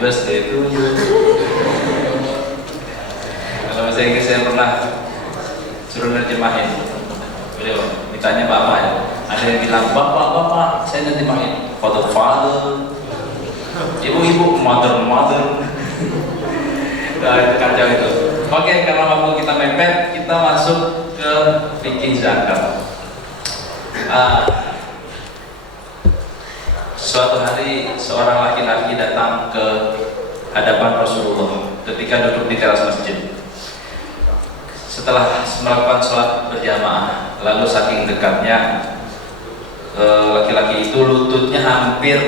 birthday to you. Kalau bahasa Inggris saya pernah suruh nerjemahin. Beliau ditanya bapak ya. Ada yang bilang bapak saya nerjemahin. Father, ibu mother. Nah, itu kacau itu. Oke, karena waktu kita mepet, kita masuk ke fikih zakat. Suatu hari seorang laki-laki datang ke hadapan Rasulullah ketika duduk di teras masjid. Setelah melakukan sholat berjamaah, lalu saking dekatnya laki-laki itu lututnya hampir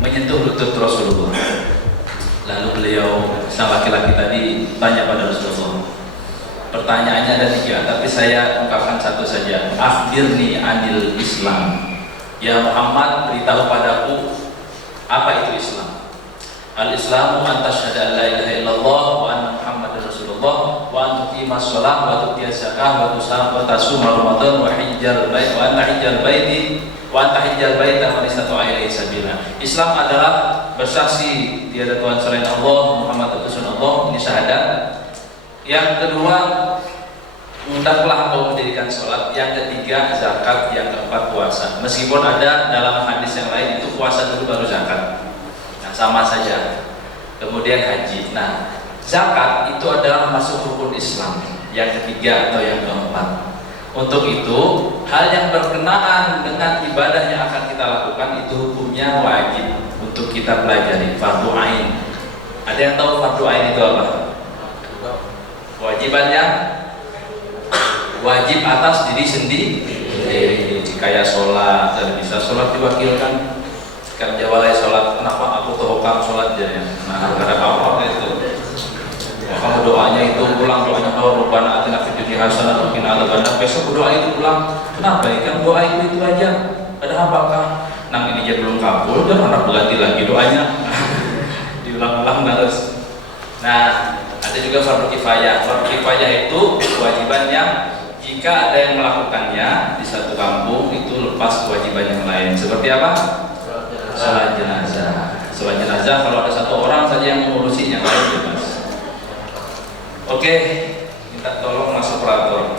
menyentuh lutut Rasulullah. Lalu beliau, sang laki-laki tadi tanya pada Rasulullah. Pertanyaannya ada 3, tapi saya ungkapkan satu saja. Akhbirni anil Islam. Ya Muhammad, beritahu padaku apa itu Islam. Al-Islamu an tasyhadu an la ilaha illallah wa anna Muhammadar Rasulullah wa an tuqimas shalah wa tu'tiyaz zakah wa tasuma Ramadan wa hajjal bait wa anta hajjal baiti wa anta hajjal baita man istata'a ilaihi sabila. Islam adalah bersaksi tiada Tuhan selain Allah, Muhammad utusan Allah, ini syahadat. Yang kedua, hendaklah engkau mendirikan sholat. Yang ketiga, zakat. Yang keempat, puasa. Meskipun ada dalam hadis yang lain itu puasa dulu baru zakat. Nah, sama saja. Kemudian haji. Nah, zakat itu adalah masuk rukun Islam yang ketiga atau yang keempat. Untuk itu, hal yang berkenaan dengan ibadah yang akan kita lakukan itu hukumnya wajib untuk kita pelajari. Fardu ain. Ada yang tahu fardu ain itu apa? Kewajibannya wajib atas diri sendiri. Kayak sholat, dan bisa sholat diwakilkan. Kan jawalai sholat, kenapa aku tohokam sholat aja ya? Nah, karena apa itu? Kamu doanya itu pulang, doanya Rabbana atina fid dunya hasanah wa qina adzabannar. Besok doa itu pulang. Kenapa ya? Kan doa itu aja. Ada apakah? Nang ini aja belum kabul, dan anak berganti lagi doanya. Diulang-ulang terus. Nah, ada juga fardu kifayah. Fardu kifayah itu kewajiban yang jika ada yang melakukannya di satu kampung itu lepas kewajiban yang lain. Seperti apa? Sholat jenazah. Sholat jenazah kalau ada satu orang saja yang mengurusi, yang lain bebas. Oke, minta tolong mas operator.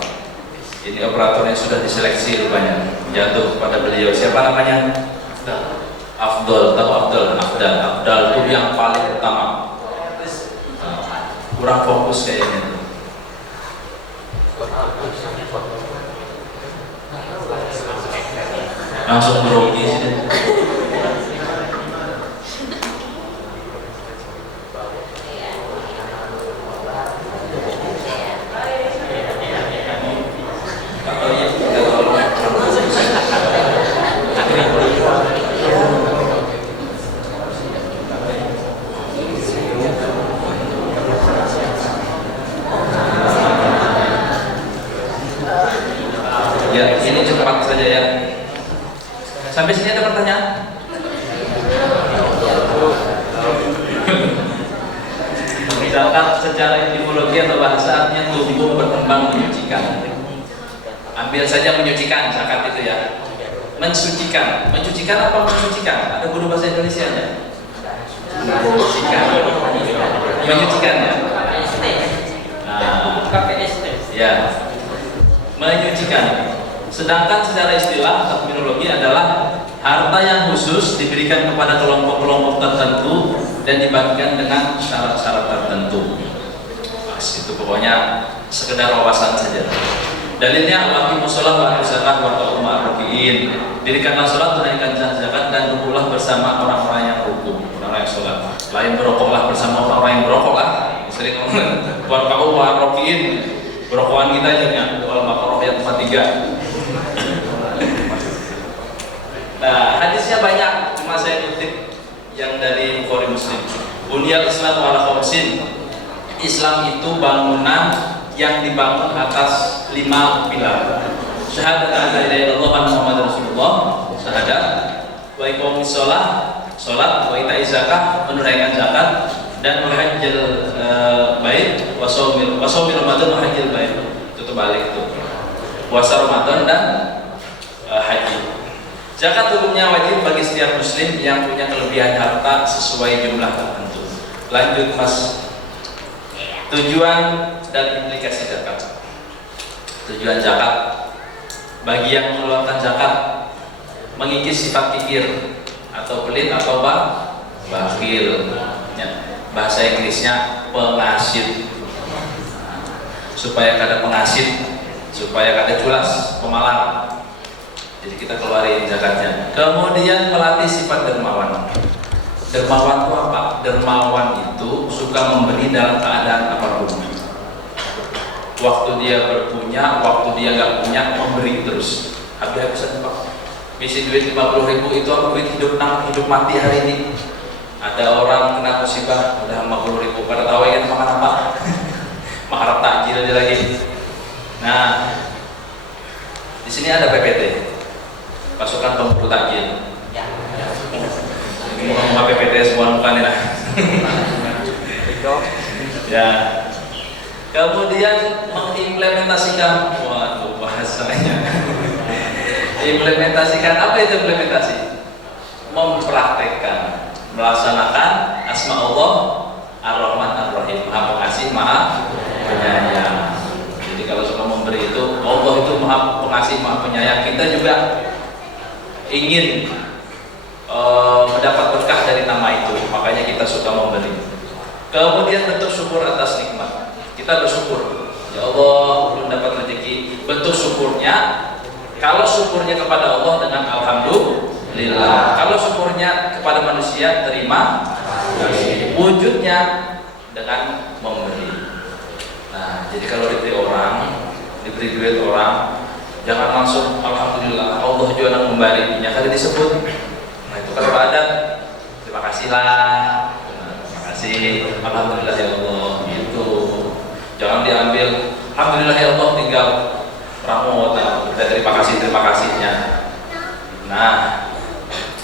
Ini operator yang sudah diseleksi rupanya. Jatuh pada beliau. Siapa namanya? Afdal. Tahu Afdal? Afdal itu yang paling utama. Kurang fokus kayaknya. Langsung merugi sih. Ya, ini cepat saja ya. Sampai sini ada pertanyaan? Zakat secara etimologi atau bahasa artinya tumbuh, berkembang, menyucikan. Ambil saja menyucikan, zakat itu ya. Mensucikan. Mencucikan apa mensucikan? Ada guru bahasa Indonesianya? Menyucikan. Menyucikan ya. Nah, ya. Menyucikan. Sedangkan secara istilah terminologi adalah harta yang khusus diberikan kepada kelompok-kelompok tertentu dan dibagikan dengan syarat-syarat tertentu. Mas, itu pokoknya sekedar wawasan saja. Dalilnya aqimus shalah wa atuz zakah wa ta'u ma'rufiin. Dirikanlah salat, tunaikan zakat dan rukulah bersama orang-orang yang ruku, orang-orang yang salat. Lain berokoklah bersama orang-orang yang berokok lah. Sering ngomong wa ta'u ma'rufiin. Berokokan kita aja doa Al-Baqarah ayat 43. Nah, hadisnya banyak, cuma saya kutip yang dari Bukhari Muslim. Bunyal Islam ala khamsin. Islam itu bangunan yang dibangun atas 5 pilar. Syahadat la ilaha illallah wa Muhammadar Rasulullah, syahadat, wa iqamis shalah, salat, wa ita'iz zakah, menunaikan zakat, dan hajjal bait, wa shaumil Ramadan wa hajjal bait. Itu terbalik itu. Puasa Ramadan dan haji. Zakat hukumnya wajib bagi setiap muslim yang punya kelebihan harta sesuai jumlah tertentu. Lanjut Mas. Tujuan dan implikasi zakat. Tujuan zakat bagi yang mengeluarkan zakat mengikis sifat kikir atau pelit atau bakhil. Ya. Bahasa Inggrisnya pengasit. Supaya kada pengasit, supaya kada culas, pemalas. Jadi kita keluarin zakatnya. Kemudian melatih sifat dermawan. Dermawan itu apa? Dermawan itu suka memberi dalam keadaan apapun. Waktu dia berpunya, waktu dia nggak punya, memberi terus. Habis-habisan Pak. Misi duit 50.000 itu aku duit hidup mati hari ini. Ada orang kena musibah, udah 50.000 pada tahu ya makan apa? Mengharap takjil aja lagi. Nah, di sini ada PPT. Pasukan pemburu takjil. Ini mau PPT semua bukan ya. Ya. Kemudian mengimplementasikan, waduh bahasanya. Implementasikan, apa itu implementasi? Mempraktekkan, melaksanakan asma Allah Ar-Rahman Ar-Rahim, Maha Pengasih, Maha Penyayang. Jadi kalau sudah memberi itu, Allah itu Maha Pengasih, Maha Penyayang. Kita juga ingin mendapat berkah dari nama itu, makanya kita suka memberi. Kemudian bentuk syukur atas nikmat, kita bersyukur, ya Allah belum dapat rezeki. Bentuk syukurnya, kalau syukurnya kepada Allah dengan alhamdulillah, kalau syukurnya kepada manusia terima kasih, wujudnya dengan memberi. Nah, jadi kalau diberi orang, diberi duit orang, jangan langsung alhamdulillah, Allah juga memberinya. Kali disebut, nah itu kalau ada, terima kasihlah, terima kasih, alhamdulillah ya Allah, gitu. Jangan diambil, alhamdulillah ya Allah, tinggal ramot, udah terima kasihnya. Nah,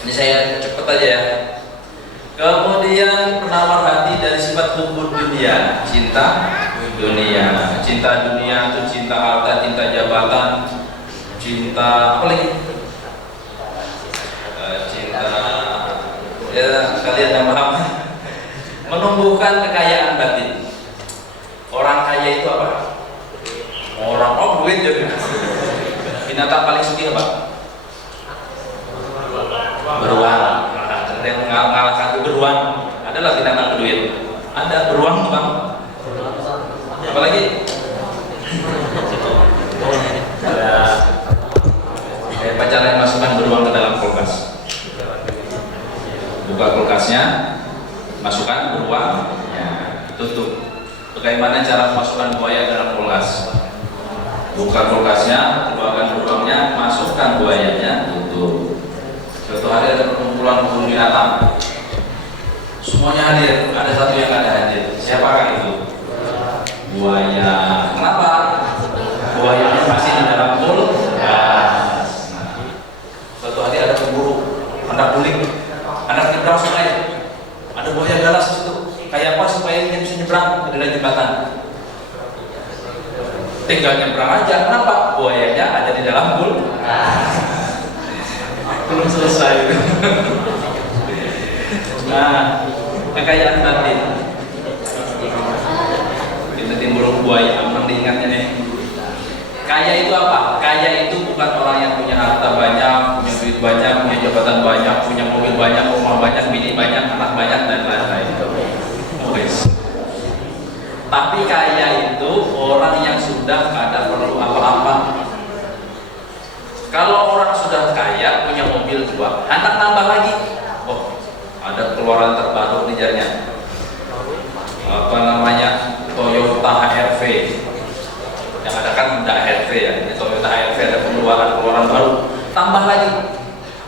ini saya cepet aja ya. Kemudian penawar hati dari sifat hubud dunia, cinta dunia. Cinta dunia itu cinta harta, cinta jabatan, cinta apa lagi? Cinta ya kalian yang paham. Menumbuhkan kekayaan batin. Orang kaya itu apa? Orang duit jadi. Binatang paling suci apa? Beruang. Yang mengalahkan itu beruang. Adalah binatang berduit. Ada beruang bang. Apalagi? Ada kayak pacaran masukkan beruang ke dalam kulkas. Buka kulkasnya, masukkan beruang, ya, tutup. Bagaimana cara memasukkan buaya dalam kulkas? Buka kulkasnya, keluarkan beruangnya, masukkan buayanya, tutup. Suatu hari ada perkumpulan kebun binatang, semuanya hadir, ada satu yang ada hadir. Siapakah itu? Buaya. Kenapa? Buayanya masih di dalam kulkas. Suatu hari ada pemburu, hendak guling, hendak nyebrang sungai. Ada buaya galas di situ. Kayak apa supaya dia bisa nyebrang ke dalam jembatan? Tinggal nyebrang aja. Kenapa? Buayanya ada di dalam kulkas. Belum selesai. Nah, kekayaan batin. Kita timbul buaya, aman diingatnya nih. Kaya itu apa? Kaya itu bukan orang yang punya harta banyak, punya duit banyak, punya jabatan banyak, punya mobil banyak, rumah banyak, bini banyak, anak banyak, dan lain-lain. Tapi kaya itu orang yang sudah kada perlu apa-apa. Kalau orang sudah kaya, punya mobil dua, hendak nambah lagi. Oh, ada keluaran terbaru di jarinya. Apa namanya? Toyota HRV. Yang ada kan tidak HRV ya. Ini Toyota HRV ada keluaran baru. Tambah lagi.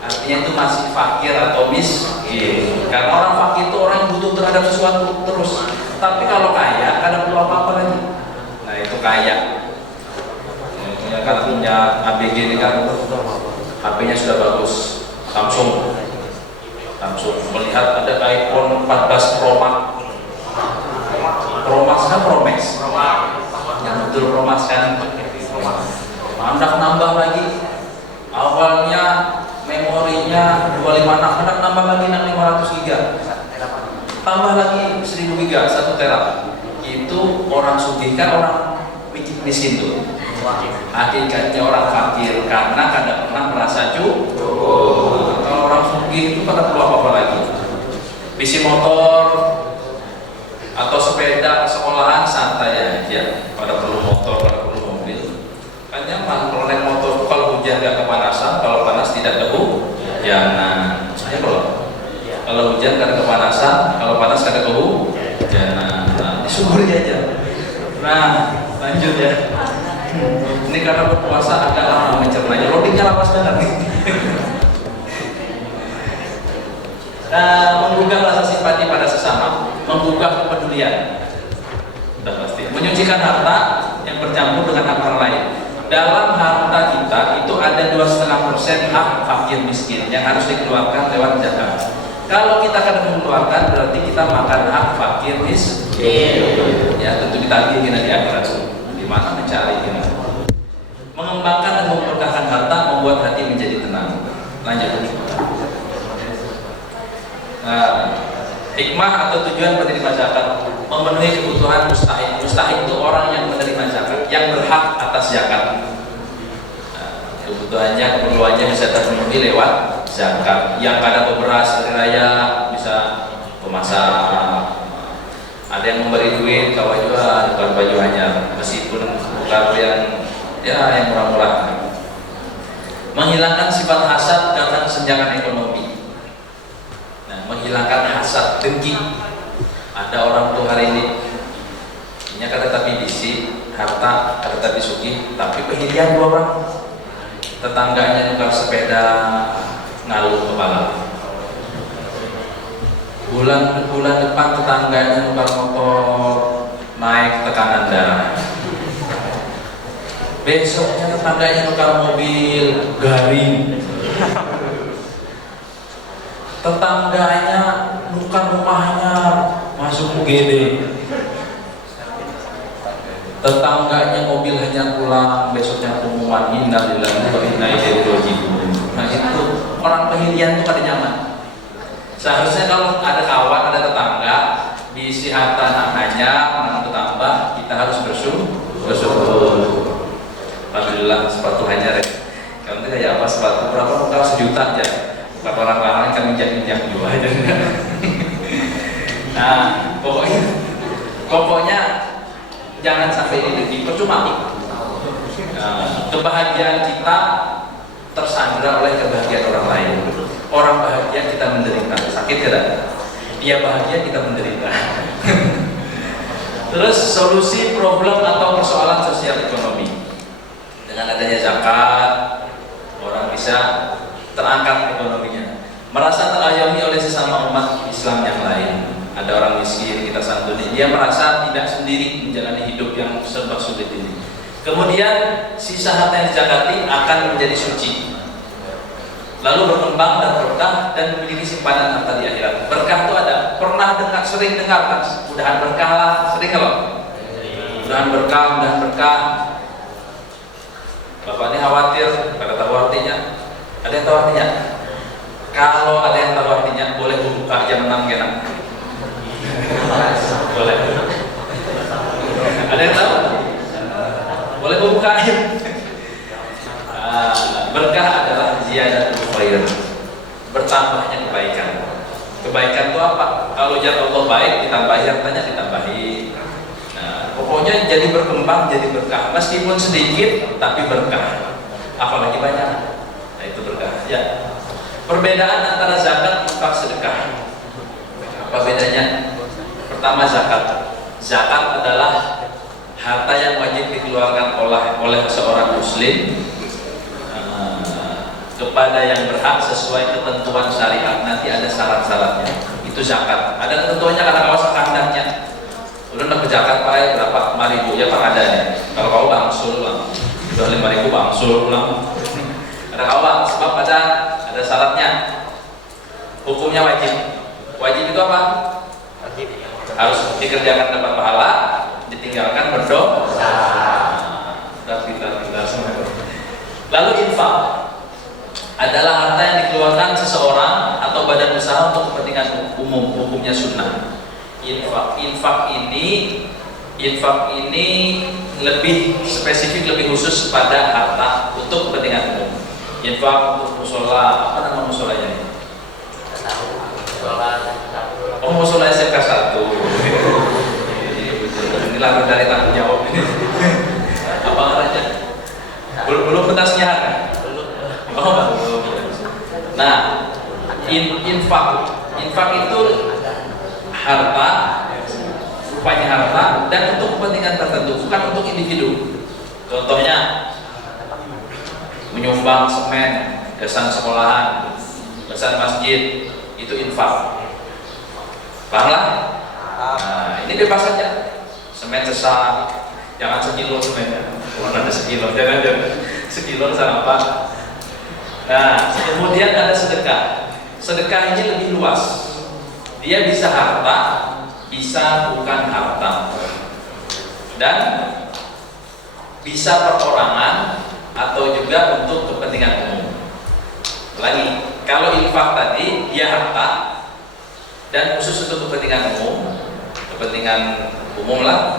Artinya itu masih fakir atau miskin. Karena orang fakir itu orang yang butuh terhadap sesuatu terus. Tapi kalau kaya, kada perlu apa-apa lagi. Nah itu kaya. Kan punya ABG ini kan HP-nya sudah bagus, Samsung melihat ada iPhone 14 Pro Max kan Pro Max yang betul Pro Max kan hendak nambah lagi. Awalnya memori memorinya 25 anak, nambah lagi 500 giga, tambah lagi 1000 giga, 1 tera. Itu orang sugih kan orang miskin tuh. Hakikatnya orang fakir karena kadang pernah merasa cukup. Kalau orang sugih itu pada perlu apa-apa lagi. Bisi motor atau sepeda sekolahan santai aja. Pada perlu motor, pada perlu mobil. Kan nyaman kalau naik motor kalau hujan gak kepanasan, kalau panas tidak kehujanan. Saya kalau hujan karena kepanasan, kalau panas karena kehujanan. Disyukuri aja. Nah, lanjut ya. Ini karena berpuasa agak lama mencernanya. Loadingnya lapas banget nih. Menggugah rasa simpati pada sesama, menggugah kepedulian. Sudah pasti. Menyucikan harta yang bercampur dengan hak orang lain. Dalam harta kita itu ada 2,5% hak fakir miskin yang harus dikeluarkan lewat zakat. Kalau kita kadang mengeluarkan berarti kita makan hak fakir miskin. Ya tentu kita ingin di akhirat. Di mana mencari ini? Mengembangkan dan memberkahkan harta membuat hati menjadi tenang. Lanjut. Hikmah atau tujuan penerima zakat memenuhi kebutuhan mustahik. Mustahik itu orang yang menerima zakat, yang berhak atas zakat. Kebutuhannya, keperluannya bisa terpenuhi lewat zakat. Yang kadang beras hari raya bisa memasak. Ada yang memberi duit kawajuan bukan baju hanya, meskipun bukan yang murah-murah. Menghilangkan sifat hasad karena kesenjangan ekonomi. Nah, menghilangkan hasad, dengki. Ada orang tuh hari ini punya kata tapi bisi, harta kata tapi sugih, tapi pehilian 2 orang. Tetangganya nukar sepeda ngaluh kepala. Bulan depan tetangganya nukar motor naik tekanan darah. Besoknya tetangganya nukar mobil garing. Tetangganya nukar rumahnya masuk UGD. Tetangganya mobil hanya pulang, besoknya pengumuman innalillahi wa inna ilaihi raji'un. Nah itu orang pehilian itu pada nyaman. Seharusnya kalau ada kawan, ada tetangga diisi harta anaknya, anak bertambah, kita harus bersyukur. Alhamdulillah sepatu hanya kamu itu kayak apa sepatu berapa? Kalau 1 juta aja. Bukan orang-orang kan minjak juga aja. Nah pokoknya jangan sampai ini percuma. Kebahagiaan kita tersandra oleh kebahagiaan orang lain. Orang bahagia kita menderita, sakit tidak? Dia bahagia kita menderita. Terus solusi problem atau persoalan sosial ekonomi. Dengan adanya zakat, orang bisa terangkat ekonominya, merasa terayomi oleh sesama umat Islam yang lain. Ada orang miskin kita santuni, dia merasa tidak sendiri menjalani hidup yang serba sulit ini. Kemudian sisa harta yang dizakati akan menjadi suci, lalu berkembang dan berkah dan memiliki simpanan harta di akhirat. Berkah itu ada, pernah sering dengar kan? Mudahan berkah lah, sering kalau? Mudahan berkah. Bapak ini khawatir, pada tahu artinya? Ada yang tahu artinya? Kalau ada yang tahu artinya, boleh buka jam 6 kan? Boleh. Ada yang tahu? Boleh buka. Berkah adalah ziyadatul khair, bertambahnya kebaikan. Kebaikan itu apa? Kalau jatuh Allah baik, ditambahi hartanya ditambahi. Pokoknya jadi berkembang, jadi berkah. Meskipun sedikit, tapi berkah. Apalagi banyak, nah itu berkah. Ya. Perbedaan antara zakat, infak, sedekah. Apa bedanya? Pertama zakat. Zakat adalah harta yang wajib dikeluarkan oleh seorang muslim kepada yang berhak sesuai ketentuan syariat. Nanti ada syarat-syaratnya. Itu zakat. Ada ketentuannya karena kawasan kandangnya. Udah dapat zakat Pak berapa? 5.000 ya Pak ada ya. Kalau kau bangsul lah, udah 5.000 bangsul pulang. Ada kawan sebab ada syaratnya. Hukumnya wajib. Wajib itu apa? Wajib. Harus dikerjakan dapat pahala, ditinggalkan berdosa. Dan kita semua. Lalu infak. adalah harta yang dikeluarkan seseorang atau badan usaha untuk kepentingan umum, hukumnya sunnah. Infak ini lebih spesifik, lebih khusus pada harta untuk kepentingan umum. Infak untuk musola, apa nama musolanya? Oh, musola SMK 1. Inilah dari tanggung jawab ini. Apa arahnya? Belum pentasnya kan? Oh, belum. Nah, infak itu harta, rupanya harta dan untuk kepentingan tertentu, bukan untuk individu. Contohnya menyumbang semen, gasan sekolahan, gasan masjid, itu infak. Paham lah? Nah, ini bebas saja. Semen sesak, jangan sekilo semennya. Ada sekilo, jangan sekilo sama apa? Nah, kemudian ada sedekah. Sedekah ini lebih luas. Dia bisa harta, bisa bukan harta, dan bisa perorangan atau juga untuk kepentingan umum. Lagi, kalau infak tadi dia harta dan khusus untuk kepentingan umum lah.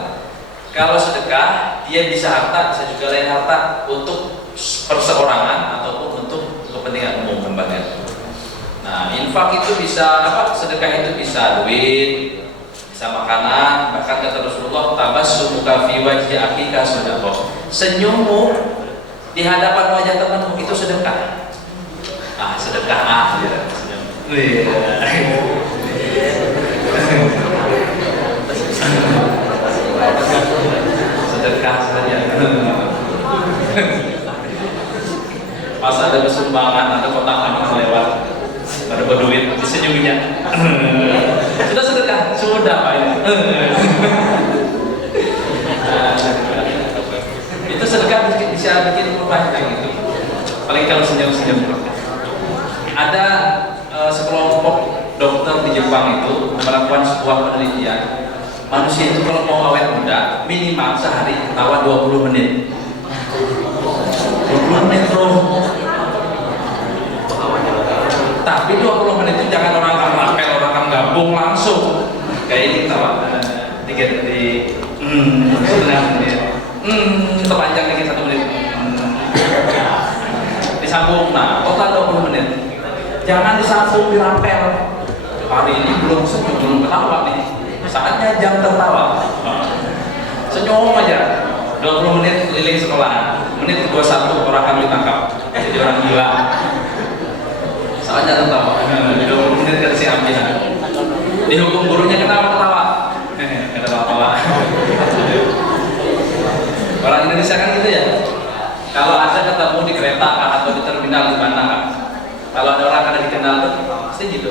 Kalau sedekah dia bisa harta, bisa juga lain harta untuk perseorangan ataupun untuk kepentingan umum kembali. Nah, infak itu bisa apa? Sedekah itu bisa duit, bisa makanan, bahkan kata Rasulullah, tabassumuka fi wajhi akhika sedekah. Senyummu di hadapan wajah temanmu itu sedekah. Ah, sedekah ya. Sedekah saja. Pas ada sumbangan, ada kotak amal lewat, ada berduit, disenyuminya. Sudah sedekah, sudah Pak ini. Itu sedekah bisa bikin rumah kayak gitu. Paling kalau senyum-senyum. Ada sekelompok dokter di Jepang itu melakukan sebuah penelitian. Manusia itu kalau mau awet muda minimal sehari ketawa 20 menit. 20 menit bro. Tapi 20 menit itu jangan orang akan rapel, orang akan gabung langsung. Kayak ini ketawa. Dikit di setengah menit. Terpanjang dikit 1 menit. Disambung. Nah, total 20 menit. Jangan disambung dirapel. Hari ini belum senyum, belum ketawa nih. Saatnya jam tertawa. Senyum aja. 20 menit keliling sekolah. Menit 21 orang akan ditangkap. Jadi orang gila. Saatnya tertawa. 20 menit kan si ambilan. Dihukum gurunya ketawa-ketawa. Ketawa-ketawa. Orang Indonesia kan gitu ya. Kalau ada ketemu di kereta atau di terminal di mana kan? Kalau ada orang ada dikenal tuh pasti gitu.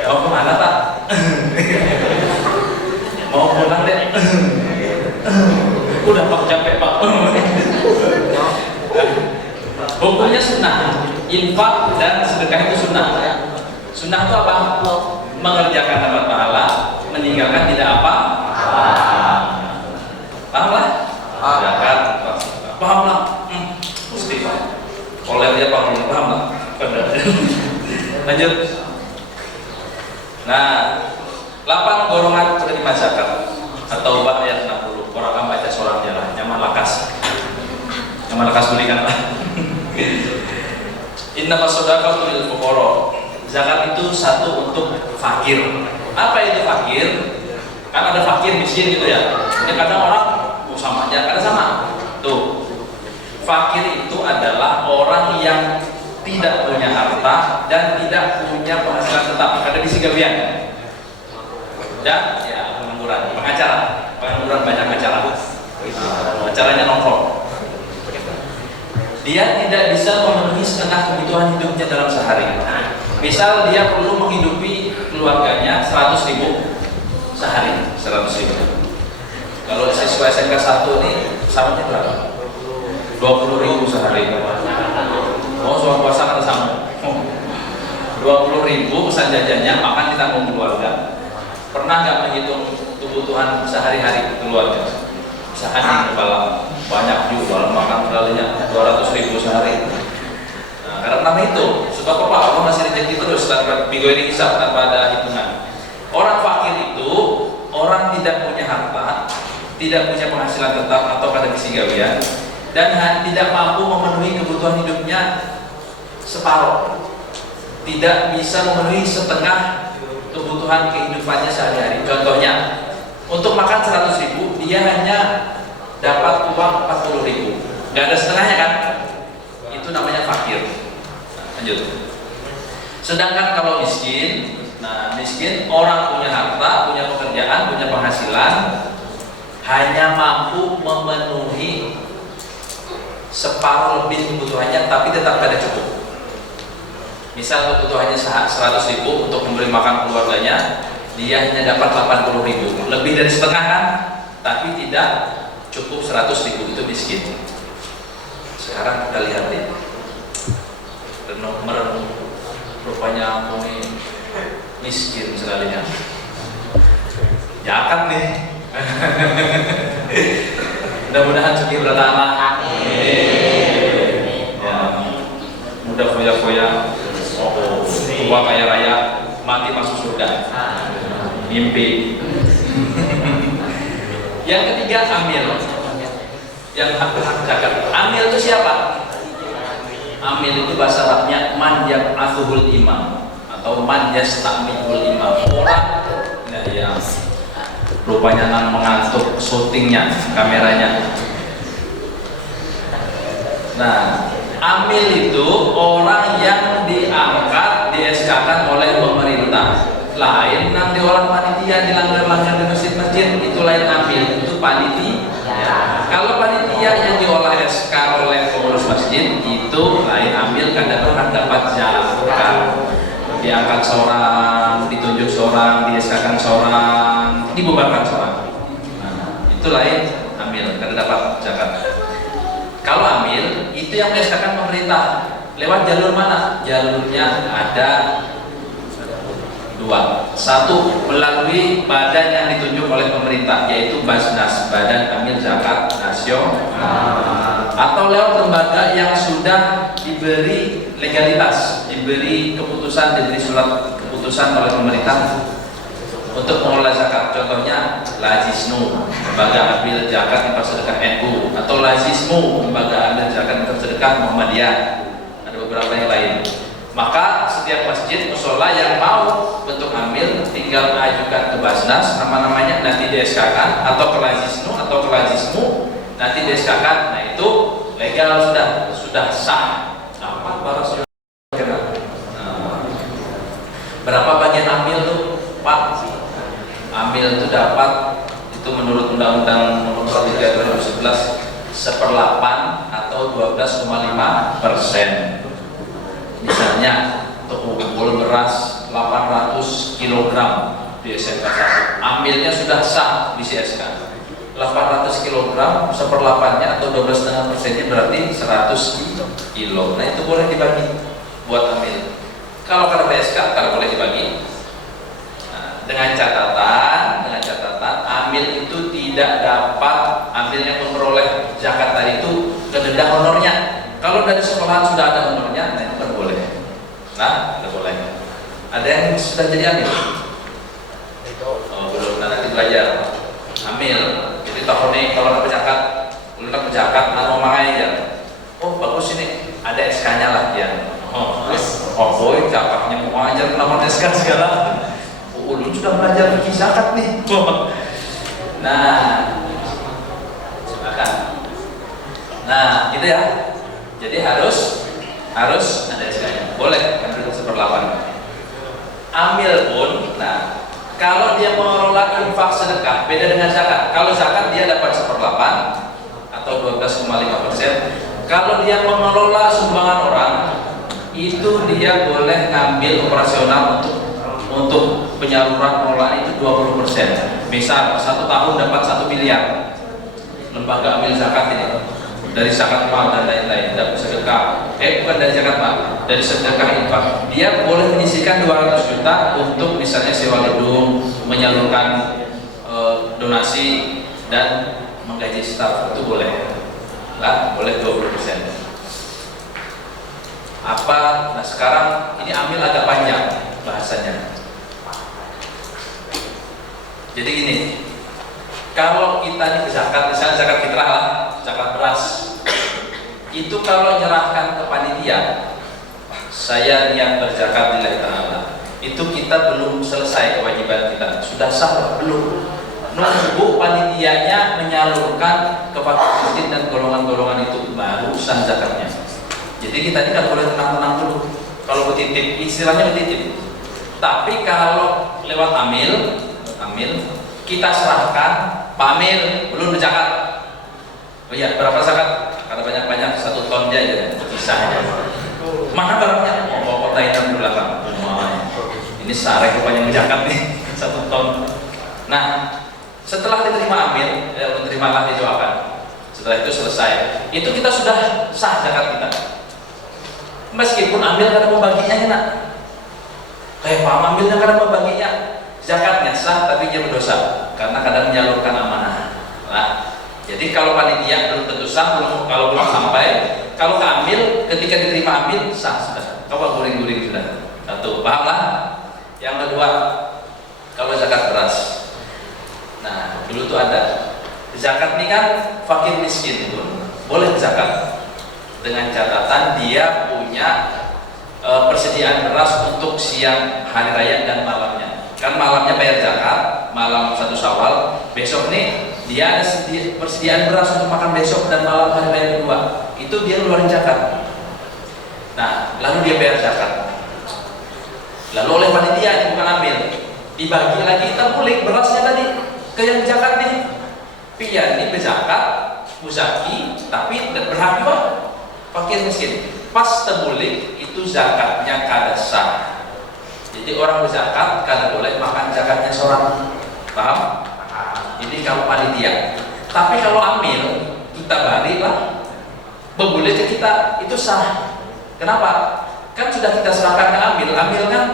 Mau kemana Pak? Mau pulang deh. Udah Pak, capek Pak. Hukumnya sunnah. Infak dan sedekah itu sunnah. Sunnah itu apa? Mengerjakan dapat pahala, meninggalkan tidak apa? Paham lah? Paham lah. Mesti Pak. Oleh dia paham lah. Lanjut. Nah, 8 golongan penerima zakat atau ubah ayat 60. Orang akan baca seorang jalan. Nyaman lakas belikan lah. Innama shadaqatu lil fuqara. Zakat itu satu untuk fakir. Apa itu fakir? Kan ada fakir miskin gitu ya. Ini kadang orang sama aja, kadang sama. Tuh. Fakir itu adalah orang yang tidak punya harta dan tidak punya penghasilan tetap. Ada di Sigabian. Dan ya pengangguran, pengangguran banyak acara. Acaranya nongkrong. Dia tidak bisa memenuhi setengah kebutuhan hidupnya dalam sehari. Misal dia perlu menghidupi keluarganya 100.000 sehari, 100.000. Kalau siswa SMK 1 ini samanya berapa? 20.000 sehari. Oh, soal puasa kan sama. 20.000 pesan jajannya, makan ditanggung keluarga. Pernah nggak menghitung kebutuhan sehari-hari keluarga? Sehari kepala banyak jual makan kalinya 200.000 sehari. Nah, karena itu sebab apa? Allah masih rezeki terus tanpa minggu ini hisab, tanpa ada hitungan. Orang fakir itu orang tidak punya harta, tidak punya penghasilan tetap atau pada misi gawian, dan tidak mampu memenuhi kebutuhan hidupnya separuh, tidak bisa memenuhi setengah kebutuhan kehidupannya sehari-hari. Contohnya, untuk makan 100.000 dia hanya dapat uang 40.000, nggak ada setengahnya kan? Itu namanya fakir. Lanjut. Sedangkan kalau miskin, nah miskin orang punya harta, punya pekerjaan, punya penghasilan, hanya mampu memenuhi separuh lebih kebutuhannya, tapi tetap tidak cukup. Misal kebutuhannya 100.000 untuk memberi makan keluarganya, dia hanya dapat 80.000, lebih dari setengah kan? Tapi tidak cukup 100.000, itu miskin. Sekarang kita lihat nih, merenung, rupanya aku ini miskin sekalinya. Jakat nih. Mudah-mudahan cukup bertahan. Ya, mudah foya-foya, tua kaya raya, mati masuk surga. Mimpi. Yang ketiga, amil. Yang hak zakat. Amil itu siapa? Amil itu bahasa Arabnya man yab'atsuhul imam atau man yastamikul imam. Orang ya, rupanya nang mengantuk syutingnya, kameranya. Nah, amil itu orang yang diangkat, di-SK-kan oleh pemerintah. Lain nang di orang panitia dilanggar-langgar di masjid-masjid, itu lain amil, itu panitia. Kalau panitia yang diolah SK oleh pengurus masjid, itu lain amil, kadang kan dapat zakat. Diangkat seorang, ditunjuk seorang, di-SK-kan seorang, dibubarkan seorang. Nah, itu lain amil, karena dapat zakat. Kalau amil itu yang di-SK-kan pemerintah, lewat jalur mana? Jalurnya ada dua. Satu, melalui badan yang ditunjuk oleh pemerintah, yaitu Basnas, Badan Amil Zakat Nasional, atau lewat lembaga yang sudah diberi legalitas, diberi keputusan, diberi surat keputusan oleh pemerintah untuk mengelola zakat. Contohnya Lazisnu, Lembaga Amil Zakat Infak Sedekah NU, atau Lazismu, Lembaga Amil Zakat Infak Sedekah Muhammadiyah. Ada beberapa yang lain. Maka setiap masjid musola yang mau bentuk amil tinggal ajukan ke Basnas, nama-namanya nanti di-SK-kan, atau ke Lazisnu atau ke Lazismu nanti di-SK-kan. Nah, itu legal, sudah sah. Berapa bagian amil tuh, Pak? Amil itu dapat, itu menurut Undang-Undang Nomor 3 2011, 1/8 atau 12,5%. Misalnya untuk mengumpul beras 800 kg di SMK 1, amilnya sudah sah di CSK. 800 kg 1/8-nya atau 12,5%-nya berarti 100 kg. Nah, itu boleh dibagi buat amil. Kalau karena PSK, kalau boleh dibagi. Nah, dengan catatan amil itu tidak dapat, amil yang memperoleh zakat tadi itu kedenda honornya. Kalau dari sekolahan sudah ada honornya, nah itu kan boleh. Nah, tidak boleh. Ada yang sudah jadi amil? Oh, belum. Nah, nanti belajar amil. Jadi tahun ini kalau dapat zakat, ulun zakat, mau mangai aja. Oh, bagus ini, ada SK-nya lah ya. Oh boy, zakatnya mau ajar kenapa SK sekarang? Ulun sudah belajar fikih zakat nih. Nah, silakan. Nah, gitu ya. Jadi harus ada SK-nya. Boleh kan 1/8. Amil pun, nah, kalau dia mengelola infak sedekah beda dengan zakat. Kalau zakat dia dapat 1/8 atau 12,5%. Kalau dia mengelola sumbangan orang, itu dia boleh ngambil operasional untuk penyaluran pengelolaan itu 20%. Misal 1 tahun dapat 1 miliar, lembaga amil zakat ini dari zakat mal dan lain-lain, dari sedekah, bukan dari zakat mal, dari sedekah infak, dia boleh menyisihkan 200 juta untuk misalnya sewa gedung, menyalurkan donasi dan menggaji staf, itu boleh. lah boleh 20%. Apa? Nah sekarang ini ambil agak panjang bahasanya. Jadi gini, kalau kita ini zakat, misalnya zakat fitrah lah, zakat beras, itu kalau nyerahkan ke panitia, saya niat berzakat lillahi ta'ala, itu kita belum selesai kewajiban kita, sudah sah belum? Nunggu panitianya menyalurkan ke fakir miskin dan golongan-golongan itu baru sah zakatnya. Jadi kita ini nggak boleh tenang-tenang dulu. Kalau bertitip, istilahnya bertitip. Tapi kalau lewat amil, kita serahkan, Pak Amil belum berzakat. Oh iya, berapa zakat? Karena banyak-banyak 1 ton aja, sisanya. Mana barangnya? Oh, kota hitam dulu lah. Ini sarek rupanya berzakat nih, 1 ton. Nah, setelah diterima amil, terimalah didoakan. Setelah itu selesai, itu kita sudah sah zakat kita. Meskipun amil kadang membaginya enak, kayak Pak Amilnya kadang membaginya zakatnya sah, tapi dia berdosa karena kadang menyalurkan amanah. Nah, jadi kalau panitia belum tentu sah, kalau belum sampai, kalau amil ketika diterima amil sah sudah. Coba guring-guring sudah. Satu, paham lah? Yang kedua, kalau zakat beras. Nah, dulu tuh ada zakat ini kan fakir miskin pun boleh zakat dengan catatan dia punya persediaan beras untuk siang hari raya dan malamnya. Kan malamnya bayar zakat, malam 1 Syawal, besok nih dia ada persediaan beras untuk makan besok dan malam hari raya kedua. Itu dia ngeluarin zakat. Nah, lalu dia bayar zakat. Lalu oleh panitia bukan ambil, dibagi lagi kita mulik berasnya tadi ke yang zakat nih. Pian ini berzakat, muzaki, tapi berhak juga fakir miskin. Pas temulik itu zakatnya kada sah. Jadi orang berzakat kada boleh makan zakatnya seorang. Paham? Ini kalau panitia. Tapi kalau amil, kita baliklah boleh ke kita, itu sah. Kenapa? Kan sudah kita serahkan ke amil. Amil kan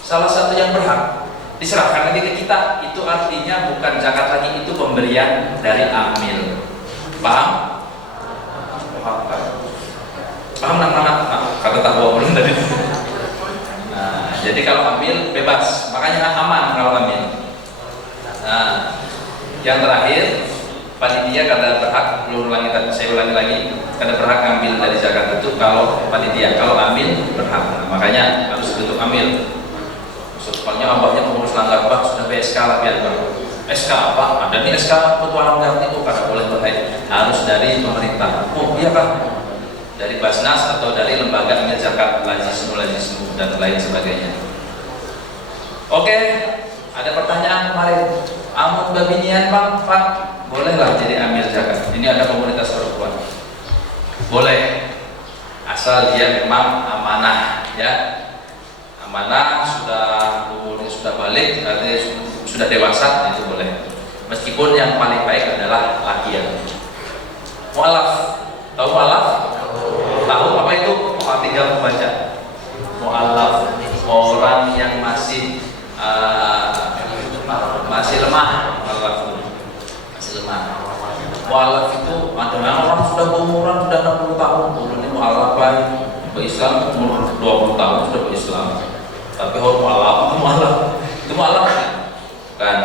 salah satu yang berhak diserahkan lagi ke kita. Itu artinya bukan zakat lagi, itu pemberian dari amil. Paham? Paham anak-anak? Kata tahu belum tadi. Nah, jadi kalau ambil bebas, makanya aman kalau ambil. Nah, yang terakhir, panitia kada berhak, saya ulangi lagi, kada berhak ambil dari zakat itu kalau panitia, kalau ambil berhak. Nah, makanya harus bentuk ambil. Soalnya abahnya pengurus langgar, bah sudah PSK lah biar bang. SK apa? Ada nih SK Ketua Langgar itu kada boleh berhak, harus dari pemerintah. Oh iya kan? Dari Basnas atau dari lembaga amil zakat, lazismu dan lain sebagainya. Oke, ada pertanyaan kemarin. Amun babinian bang, Pak, bolehlah jadi amil zakat. Ini ada komunitas perempuan. Boleh, asal dia memang amanah, ya. Amanah sudah umurnya sudah balik, artinya sudah dewasa, itu boleh. Meskipun yang paling baik adalah laki-laki. Mu'alaf, tahu mu'alaf? Tahu apa itu? Tinggal membaca. Mu'alaf, orang yang masih lemah. Mu'alaf masih lemah. Mu'alaf itu ada orang sudah berumuran sudah 60 tahun. Ini mu'alaf berislam umur 20 tahun sudah berislam. Tapi orang mu'alaf itu mu'alaf kan?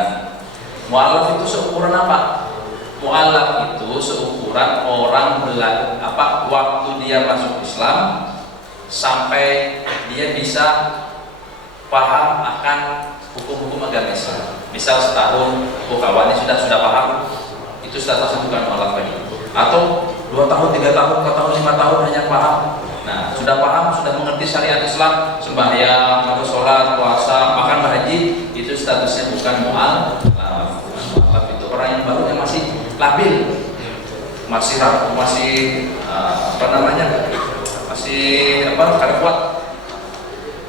Mu'alaf itu seukuran apa? Mu'alaf itu seukuran orang waktu dia masuk Islam sampai dia bisa paham akan hukum-hukum agama Islam. Misal setahun, kawannya sudah paham, itu statusnya bukan mu'alaf lagi. Atau 2 tahun, 3 tahun, 4 tahun, 5 tahun hanya paham. Nah, sudah paham, sudah mengerti syariat Islam, sembahyang, atau sholat, puasa, bahkan haji, itu statusnya bukan mu'alaf. Mu'alaf itu orang yang baru, yang masih labil, masih kada kuat.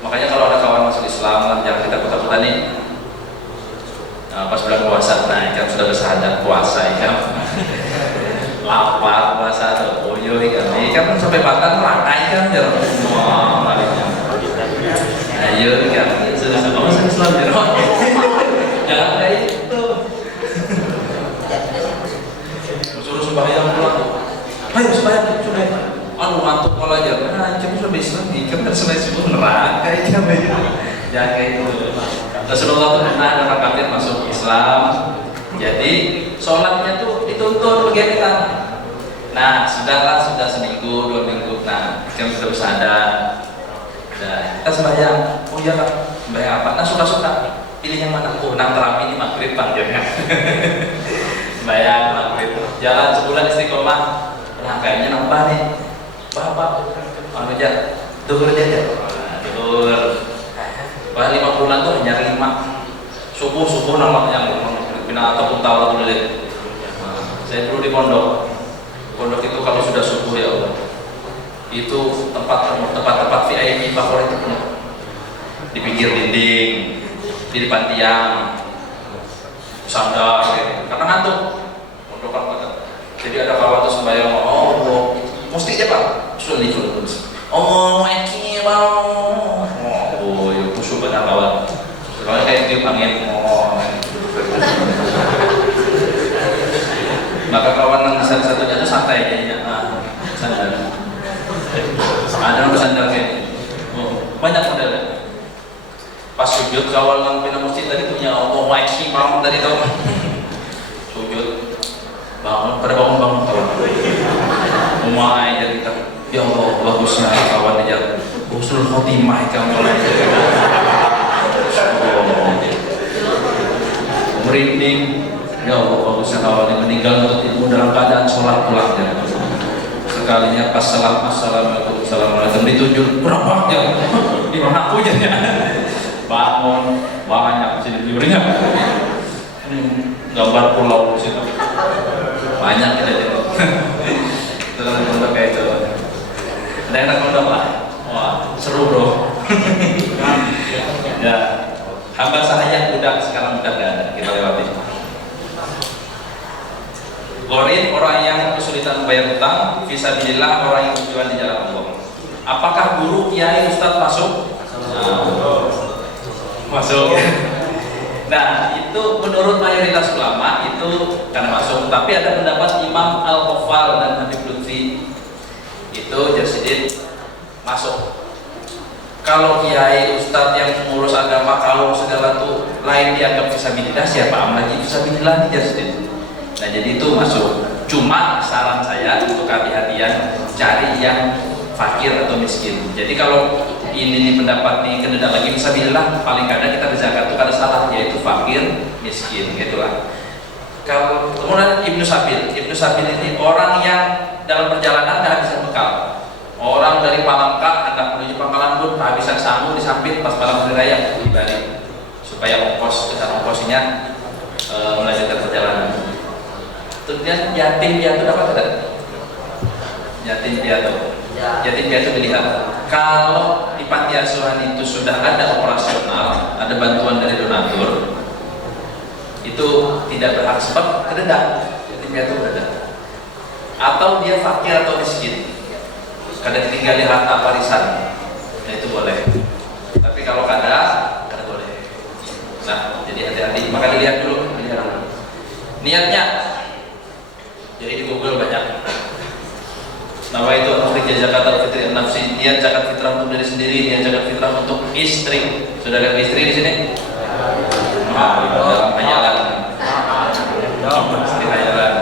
Makanya kalau ada kawan masuk Islam, jangan kita kota-kota nih. Pas bulan puasa, nah kan sudah bersahadat puasa, kan lapar puasa atau boyo, kan sampai makan rangai kan, wah, ayo kan, sudah masuk Islam jangan kayak itu. Suruh sembahyang pulang, Rasulullah tuh pernah ada orang kafir masuk Islam, jadi sholatnya tuh dituntun begitu. Nah, sudah seminggu, 2 minggu, nah kita sudah bersadar. Nah, kita sembahyang, oh iya Kak, sembahyang apa? Nah suka-suka, pilih yang mana? Oh, nang terapi ini maghrib panggilnya. Sembahyang maghrib, jalan sebulan istiqomah, nah kayaknya nambah nih, bapak, anu aja, duhur aja, duhur. Wah 5 bulan tuh hanya 5 subuh nama yang bina ataupun tawar dulu deh. Saya dulu di pondok itu kalau sudah subuh ya Allah, itu tempat VIP favorit itu penuh, di pinggir dinding, di depan tiang, sandar gitu. Karena ngantuk pondokan pada. Jadi ada kawan tuh sembahyang, oh mesti aja Pak sulit oh eki bang, oh ya khusyuk banget kawan. Soalnya kayak tiup angin, maka kawan yang satu-satunya itu santai jadinya, sandar. Ada yang bersandar kayak banyak modelnya. Pas sujud kawan yang pindah masjid tadi punya oh waisi bangun tadi tuh sujud bangun kawan. Umai jadi kita ya Allah bagusnya kawan aja husnul khotimah kamu merinding ya Allah bagusnya kawan yang meninggal untuk ilmu dalam keadaan sholat pulang ya. Sekalinya pas salam assalamualaikum ditunjuk berapa ya di mana aku aja bangun banyak sini tidurnya gambar pulau di situ banyak kita jadi dalam pondok kayak itu ada yang pondok lah wah seru bro. Ya hamba sahaya budak sekarang udah gak ada, kita lewati. Gharib orang yang kesulitan membayar utang, fisabilillah orang yang berjuang di jalan Allah. Apakah guru kiai ustadz masuk? Masuk. Nah itu menurut mayoritas ulama itu karena masuk, tapi ada pendapat Imam Al-Qafal dan Habib Lutfi itu Jasidin masuk. Kalau kiai ustadz yang mengurus agama kalau segala tuh lain dianggap fisabilillah, siapa lagi fisabilillah di Jasidin. Nah jadi itu masuk. Cuma saran saya untuk hati-hatian cari yang fakir atau miskin. Jadi kalau ini pendapat nih kena lagi fisabilillah, paling kadang kita berzakat itu ada salah, yaitu fakir miskin gitulah. Kalau kemudian Ibnu Sabil ini orang yang dalam perjalanan nggak bisa bekal. Orang dari Palangka hendak menuju Pangkalan Bun kehabisan sangu disampit pas malam hari raya dibalik supaya ongkosnya melanjutkan perjalanan. Kemudian yatim piatu dapat tidak? Yatim piatu dilihat. Kalau di panti asuhan itu sudah ada operasional, ada bantuan dari donatur, itu tidak berhak sebab kedenda. Yatim piatu kedenda. Atau dia fakir atau miskin, kadang ditinggali harta warisan, nah itu boleh. Tapi kalau kada boleh. Nah, jadi hati-hati. Maka dilihat dulu, niatnya. Jadi di Google banyak. Nama itu akhrij zakat al-fitri an-nafsi, niat zakat fitrah untuk diri sendiri, niat zakat fitrah untuk istri. Sudah lihat istri di sini? Dalam hayalan. Istri hayalan.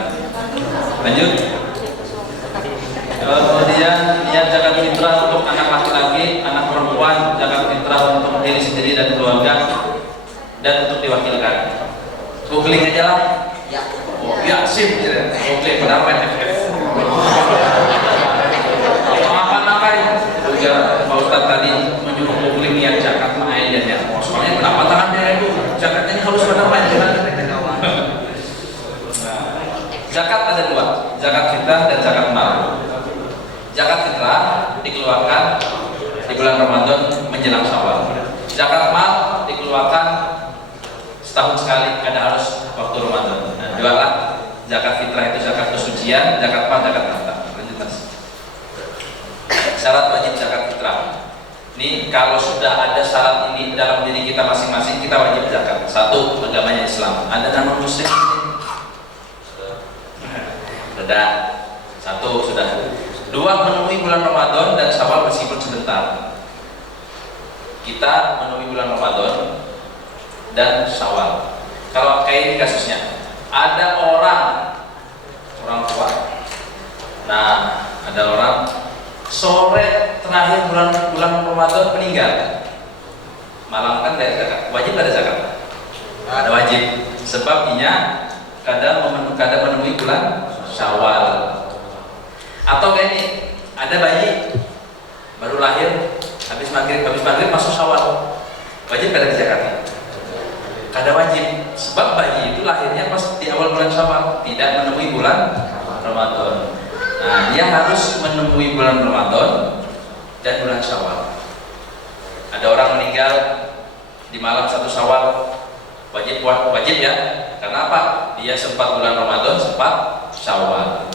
Lanjut. Kemudian niat zakat fitrah untuk anak laki-laki, anak perempuan, zakat fitrah untuk diri sendiri dan keluarga, dan untuk diwakilkan. Googling aja lah. Ya sim, oke, padahal FF. Apa ya? Juga Pak Ustadz tadi menyuruh googling niat zakat main ya. Soalnya pendapatannya itu zakatnya ini harus benar main. Zakat ada dua, zakat fitrah dan zakat mal. Zakat fitrah dikeluarkan di bulan Ramadan menjelang Syawal. Zakat mal dikeluarkan setahun sekali, ada harus waktu Ramadan. Nah, dua lah. Zakat fitrah itu zakat kesucian, zakat mal zakat harta. Lanjut mas. Syarat wajib zakat fitrah. Ini kalau sudah ada syarat ini dalam diri kita masing-masing, kita wajib zakat. Satu, agamanya Islam. Ada nama muslim. Sudah. Satu sudah. Dua, memenuhi bulan Ramadan dan Syawal meskipun sebentar. Kita memenuhi bulan Ramadan dan Syawal. Kalau kayak ini kasusnya, ada orang tua. Nah, ada orang sore terakhir bulan Ramadan meninggal. Malam kan ada zakat. Wajib ada zakat? Ada wajib. Sebab inya kadang menemui bulan Syawal. Atau kayak ini, ada bayi baru lahir habis maghrib masuk Syawal. Wajib ada zakat? Kada wajib. Sebab bayi itu lahirnya pas di awal bulan Syawal, tidak menemui bulan Ramadan. Nah, dia harus menemui bulan Ramadan dan bulan Syawal. Ada orang meninggal di malam 1 Syawal, wajib ya. Karena apa? Dia sempat bulan Ramadan, sempat Syawal.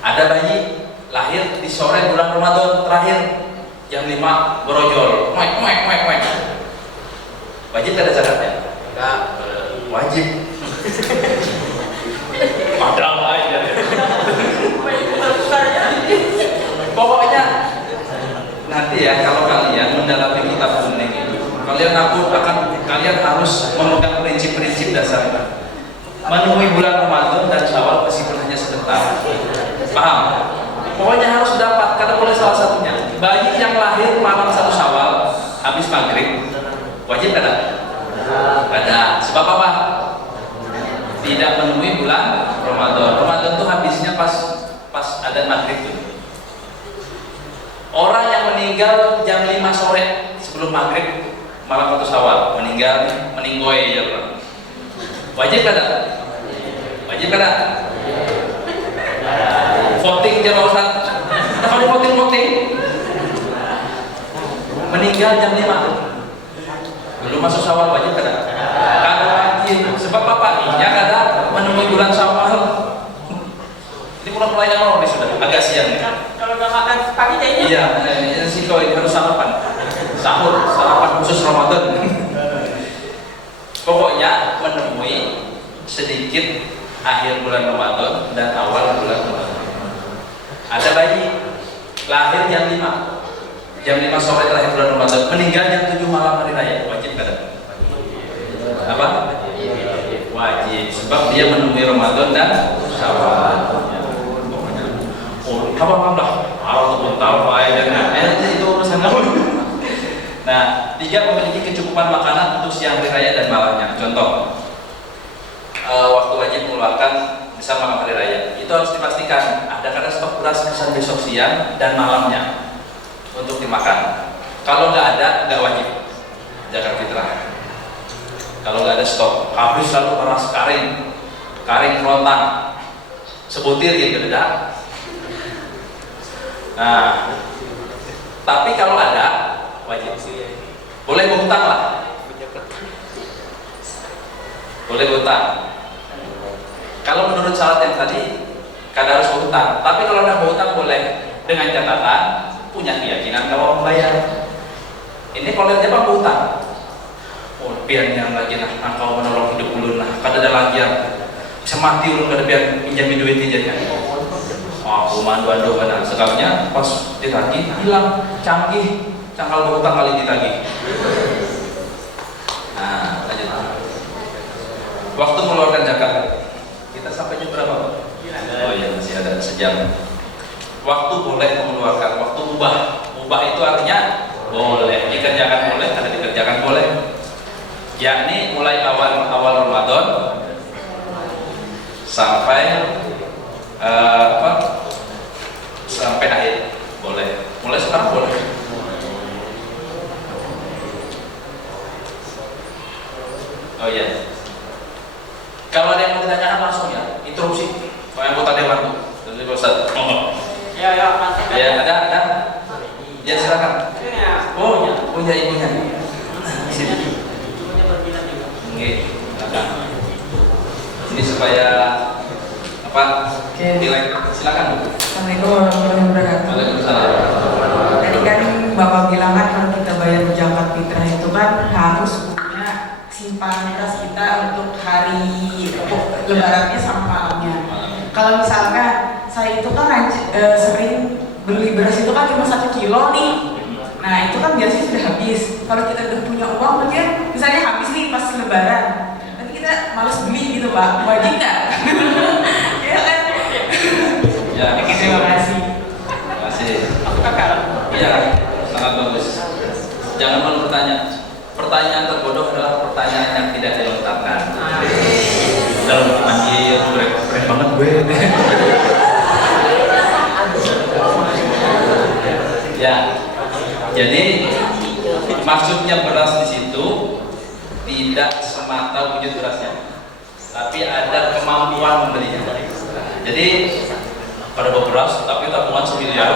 Ada bayi lahir di sore bulan Ramadan terakhir jam 5 berojol, wek. Wajib ada zakatnya? Enggak. Wajib. Padahal aja. Pokoknya nanti ya, kalau kalian mendalami kitab kuning itu, kalian harus memegang prinsip-prinsip dasarnya. Menemui bulan Ramadan dan Syawal meskipun hanya sebentar. Paham? Pokoknya harus dapat, karena boleh salah satunya. Bayi yang lahir malam 1 Syawal habis maghrib, wajib ada? Ada. Sebab apa? Tidak menemui bulan Ramadan. Ramadan itu habisnya pas ada maghrib tuh. Orang yang meninggal jam 5 sore sebelum maghrib malam 1 Syawal meninggoy ya bro. Wajib ada? Wajib ada? Voting jam Ustaz. Kamu voting. Meninggal jam 5 belum masuk Syawal, wajib kada? Kada wajib. Sebab apa? Inya kada menemui bulan Syawal. Ini mulai awal nih sudah agak siang nih. Kalau udah makan pagi kayaknya. Iya, sih kau harus sarapan. Sarapan khusus Ramadan. Pokoknya menemui sedikit akhir bulan Ramadan dan awal bulan Ramadan. Ada bayi lahir jam 5. Jam 5 sore terakhir bulan Ramadan, meninggal jam 7 malam hari raya, wajib kada? Apa? Wajib, sebab dia menemui Ramadan dan Syawal. Apa dah? Ataupun tahu aja, itu urusan kamu. Nah, 3 memiliki kecukupan makanan untuk siang hari raya dan malamnya. Contoh, waktu wajib mengeluarkan misal malam hari raya, itu harus dipastikan ada kadar stok beras kesan besok siang dan malamnya untuk dimakan. Kalau nggak ada, nggak wajib zakat fitrah. Kalau nggak ada stok, habis selalu beras karing frontan, sebutir gitu, tidak. Nah, tapi kalau ada, wajib. Boleh berhutang lah. Boleh berhutang. Kalau menurut syarat yang tadi, kada harus berhutang. Tapi kalau tidak berhutang boleh, dengan catatan punya keyakinan kalau membayar. Ini kalau dia apa berhutang? Oh, biar yang lagi kau menolong hidup ulun lah. Kada ada lagi yang bisa mati ulun kada biar pinjami duit aja. Oh, mandu mana? Sekalinya pas ditagih hilang, cangkal berhutang kali ditagih. Nah, lanjut. Waktu mengeluarkan zakat. Kita sampai jam berapa? Oh iya, masih ada sejam. Waktu boleh mengeluarkan, waktu mubah. Mubah itu artinya boleh dikerjakan, boleh kada dikerjakan boleh. Yakni mulai awal Ramadan sampai sampai akhir boleh. Mulai sekarang boleh. Oh iya. Kalau ada yang mau ditanyakan langsung ya, interupsi. Kalau yang anggota dewan tuh, dari Ustaz. Ya, Ya, ada. Ya silakan. Oh ya ibunya. Sini. Ibunya berbilang juga. Oke, silakan. Ini supaya apa? Nilai. Silakan. Assalamualaikum warahmatullahi wabarakatuh. Waalaikumsalam. Tadi kan Bapak bilang kan kalau kita bayar zakat fitrah itu kan harus punya simpanan beras kita untuk hari lebarannya sama malamnya. Kalau misalkan saya itu kan sering beli beras itu kan cuma 1 kilo nih. Nah itu kan biasanya sudah habis. Kalau kita udah punya uang, mungkin misalnya habis nih pas lebaran, nanti kita males beli gitu Pak, wajib nggak? Ya kan? Ya, Terima kasih. terima kasih. Aku kakak. Iya, sangat bagus. Jangan malu bertanya. Pertanyaan terbodoh adalah pertanyaan yang tidak dilontarkan. Dalam anjir, keren banget gue. Ya, jadi maksudnya beras di situ tidak semata wujud berasnya, tapi ada kemampuan membelinya. Jadi pada beras, tapi tabungan 1 miliar,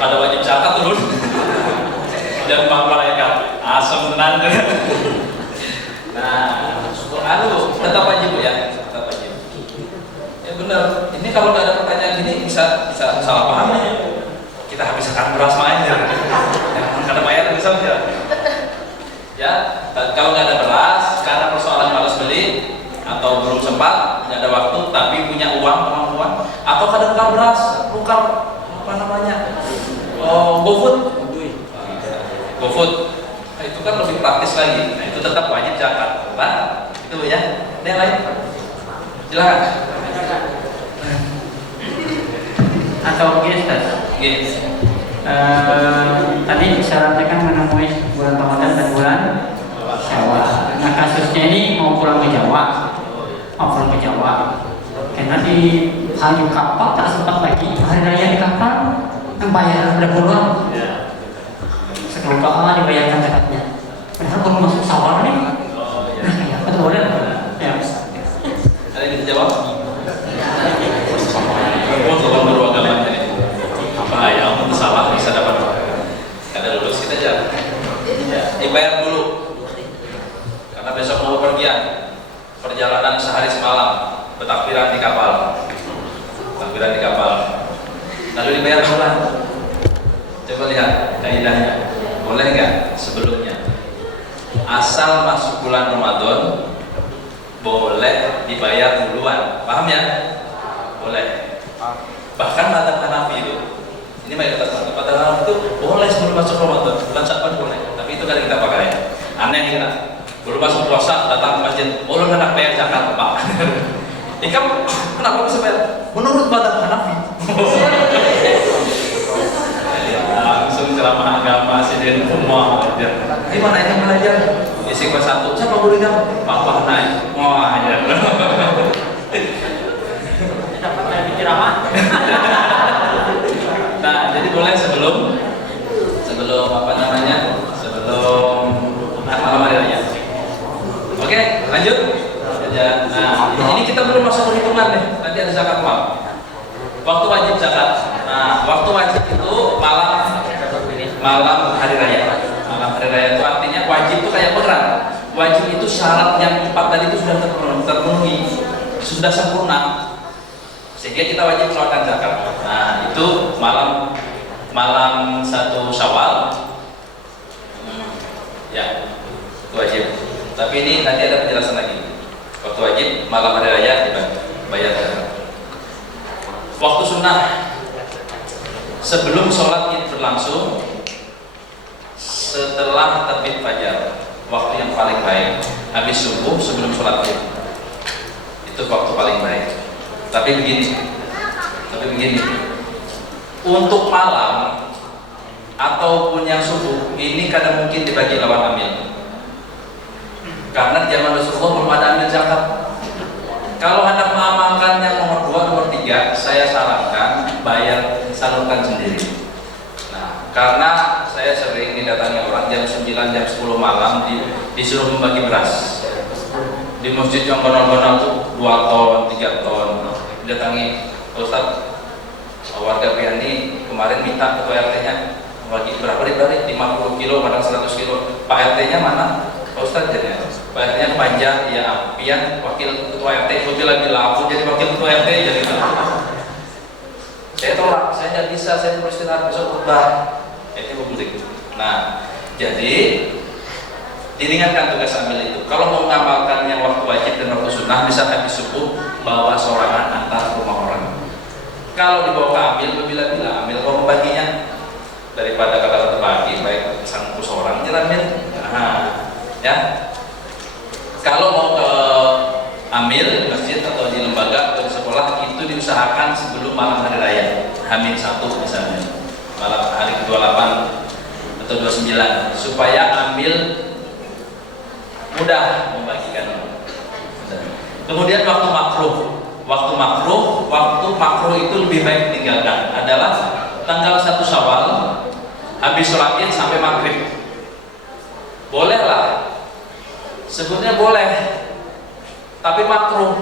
ada wajib zakat turun dan uang malaikat asam tenan. Nah, tetap wajib Bu ya, tetap wajib. Ya benar. Ini kalau nggak ada pertanyaan gini bisa salah paham. Kita habiskan beras main ya, karena bayar bisa ya. Ya, kalau nggak ada beras karena persoalan malas beli atau belum sempat, nggak ada waktu, tapi punya uang kemampuan, atau kadang bukan beras, bukan apa namanya, GoFood, nah, itu kan lebih praktis lagi. Nah, itu tetap wajib zakat. Nah, itu ya. Ada yang lain? Silakan. Atau begini Ustaz, tadi syaratnya kan menemui bulan Ramadan dan bulan Syawal. Nah kasusnya ini mau pulang ke Jawa, karena di hari kapal tak sempat lagi, hari raya di kapal bayar udah pulang. Semoga dibayarkan zakatnya. Padahal baru masuk Syawal nih. Nah ya betul boleh. Ya. Ada yang bisa jawab? Kalau baru agama jadi bahaya, untuk salah bisa dapat kada lulus kita aja. Dibayar dulu, karena besok mau pergian, perjalanan sehari semalam, bertakbiran di kapal, lalu dibayar bulan. Coba lihat kaidahnya, boleh nggak sebelumnya? Asal masuk bulan Ramadan, boleh dibayar duluan, paham ya? Boleh. Bahkan mazhab Hanafi itu, ini mayoritas mazhab Hanafi itu boleh sebelum masuk Ramadan, bulan Sya'ban boleh. Tapi itu kan kita pakai. Aneh kita. Belum masuk puasa datang ke masjid, lu hendak bayar zakat Pak. Kamu kenapa bisa bayar? Menurut mazhab Hanafi. Langsung ceramah agama sidin umma aja. Gimana yang belajar? Isi kelas 1. Siapa guru kamu? Papa naik. Wah, ya. Dapat dari ceramah. Nah, jadi boleh sebelum apa namanya? Sebelum malam hari raya. Oke, lanjut. Nah, ini kita belum masuk perhitungan deh. Nanti ada zakat mal. Waktu wajib zakat. Nah, waktu wajib itu malam hari raya. Malam hari raya itu artinya wajib itu kayak beneran. Wajib itu syarat yang 4 tadi itu sudah terpenuhi, sudah sempurna, sehingga kita wajib keluarkan zakat. Nah, itu malam 1 Syawal. Ya, itu wajib. Tapi ini nanti ada penjelasan lagi. Waktu wajib malam hari raya dibayar zakat. Waktu sunnah sebelum sholat Id berlangsung, setelah terbit fajar, waktu yang paling baik. Habis subuh sebelum sholat Id, itu waktu paling baik. Tapi begini, untuk malam ataupun yang subuh ini kadang mungkin dibagi lawan amil, karena zaman Rasulullah belum ada amil zakat. Kalau Anda mengamalkan yang nomor 2, nomor 3, saya sarankan bayar, salurkan sendiri. Nah, karena saya sering didatangi orang jam 9, jam 10 malam disuruh membagi beras di masjid yang gonol-gonol tuh 2 ton, 3 ton. Didatangi, Ustaz, warga Piani kemarin minta ketua RT-nya bagi berapa dibalik 50 kilo, kadang 100 kilo. Pak RT-nya mana? Ustaz jadi Pak RT-nya kepanjang, ya Pian wakil ketua RT, aku lagi laku jadi wakil ketua RT jadi saya tolak, saya nggak bisa, saya beristirahat besok khutbah. Itu publik. Nah, jadi diringankan tugas amil itu. Kalau mau mengamalkan yang waktu wajib dan waktu sunnah, bisa habis subuh bawa sorangan antar rumah orang. Kalau dibawa ke amil, bila amil kalau membaginya daripada kata terbagi parkir amil. Ya. Kalau mau ke amil masjid atau di lembaga atau di sekolah itu diusahakan sebelum malam hari raya, H-1 misalnya, malam hari ke-28 atau 29, supaya amil mudah membagikan. Kemudian waktu makruh itu lebih baik ditinggalkan adalah tanggal 1 Syawal habis sholat Id sampai maghrib. Boleh lah, sebetulnya boleh, tapi makruh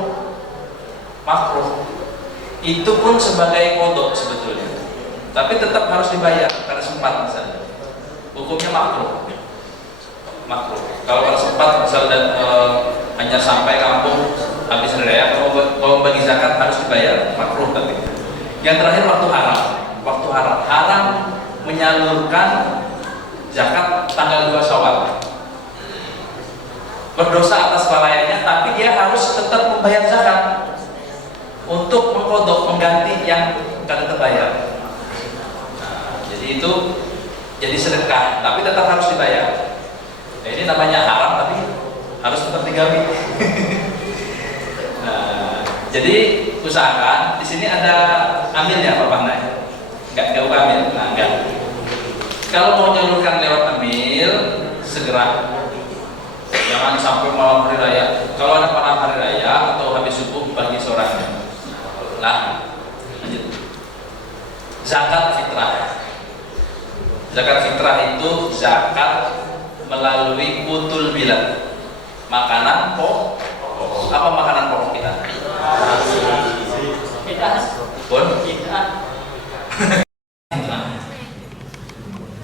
itu pun sebagai kodok sebetulnya, tapi tetap harus dibayar karena sempat misalnya. Hukumnya makruh. Kalau sempat misalnya hanya sampai kampung habis hari raya, kalau bagi zakat harus dibayar, makruh. Tapi yang terakhir waktu haram menyalurkan zakat tanggal 2 Syawal. Berdosa atas kelalaiannya, tapi dia harus tetap membayar zakat untuk mengkodok, mengganti yang tidak terbayar. Jadi itu jadi sedekah, tapi tetap harus dibayar. Nah, ini namanya haram, tapi harus tetap digawi. Nah, jadi usahakan di sini ada amilnya Pak Pandai. Enggak jauh amil, enggak. Kalau mau nyalurkan lewat amil, segera. Jangan sampai malam hari raya. Kalau ada malam hari raya atau habis subuh bagi seorang. Nah, lanjut. Zakat fitrah. Zakat fitrah itu zakat melalui kutul bilad. Makanan pokok. Apa makanan pokok kita?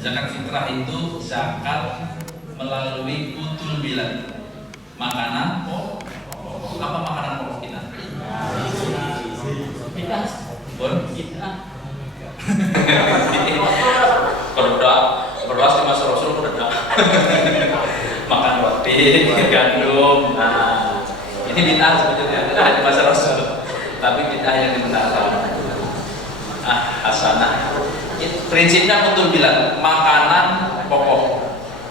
Zakat fitrah itu zakat melalui kutul bilad. Makanan pokok. Apa makanan pokok kita? Berdoa di masa Rasul berdoa. Makan roti, gandum. Nah, ini bid'ah sebetulnya di masa Rasul, tapi bid'ah yang dibenarkan. Hasanah. Prinsipnya betul bilang makanan pokok.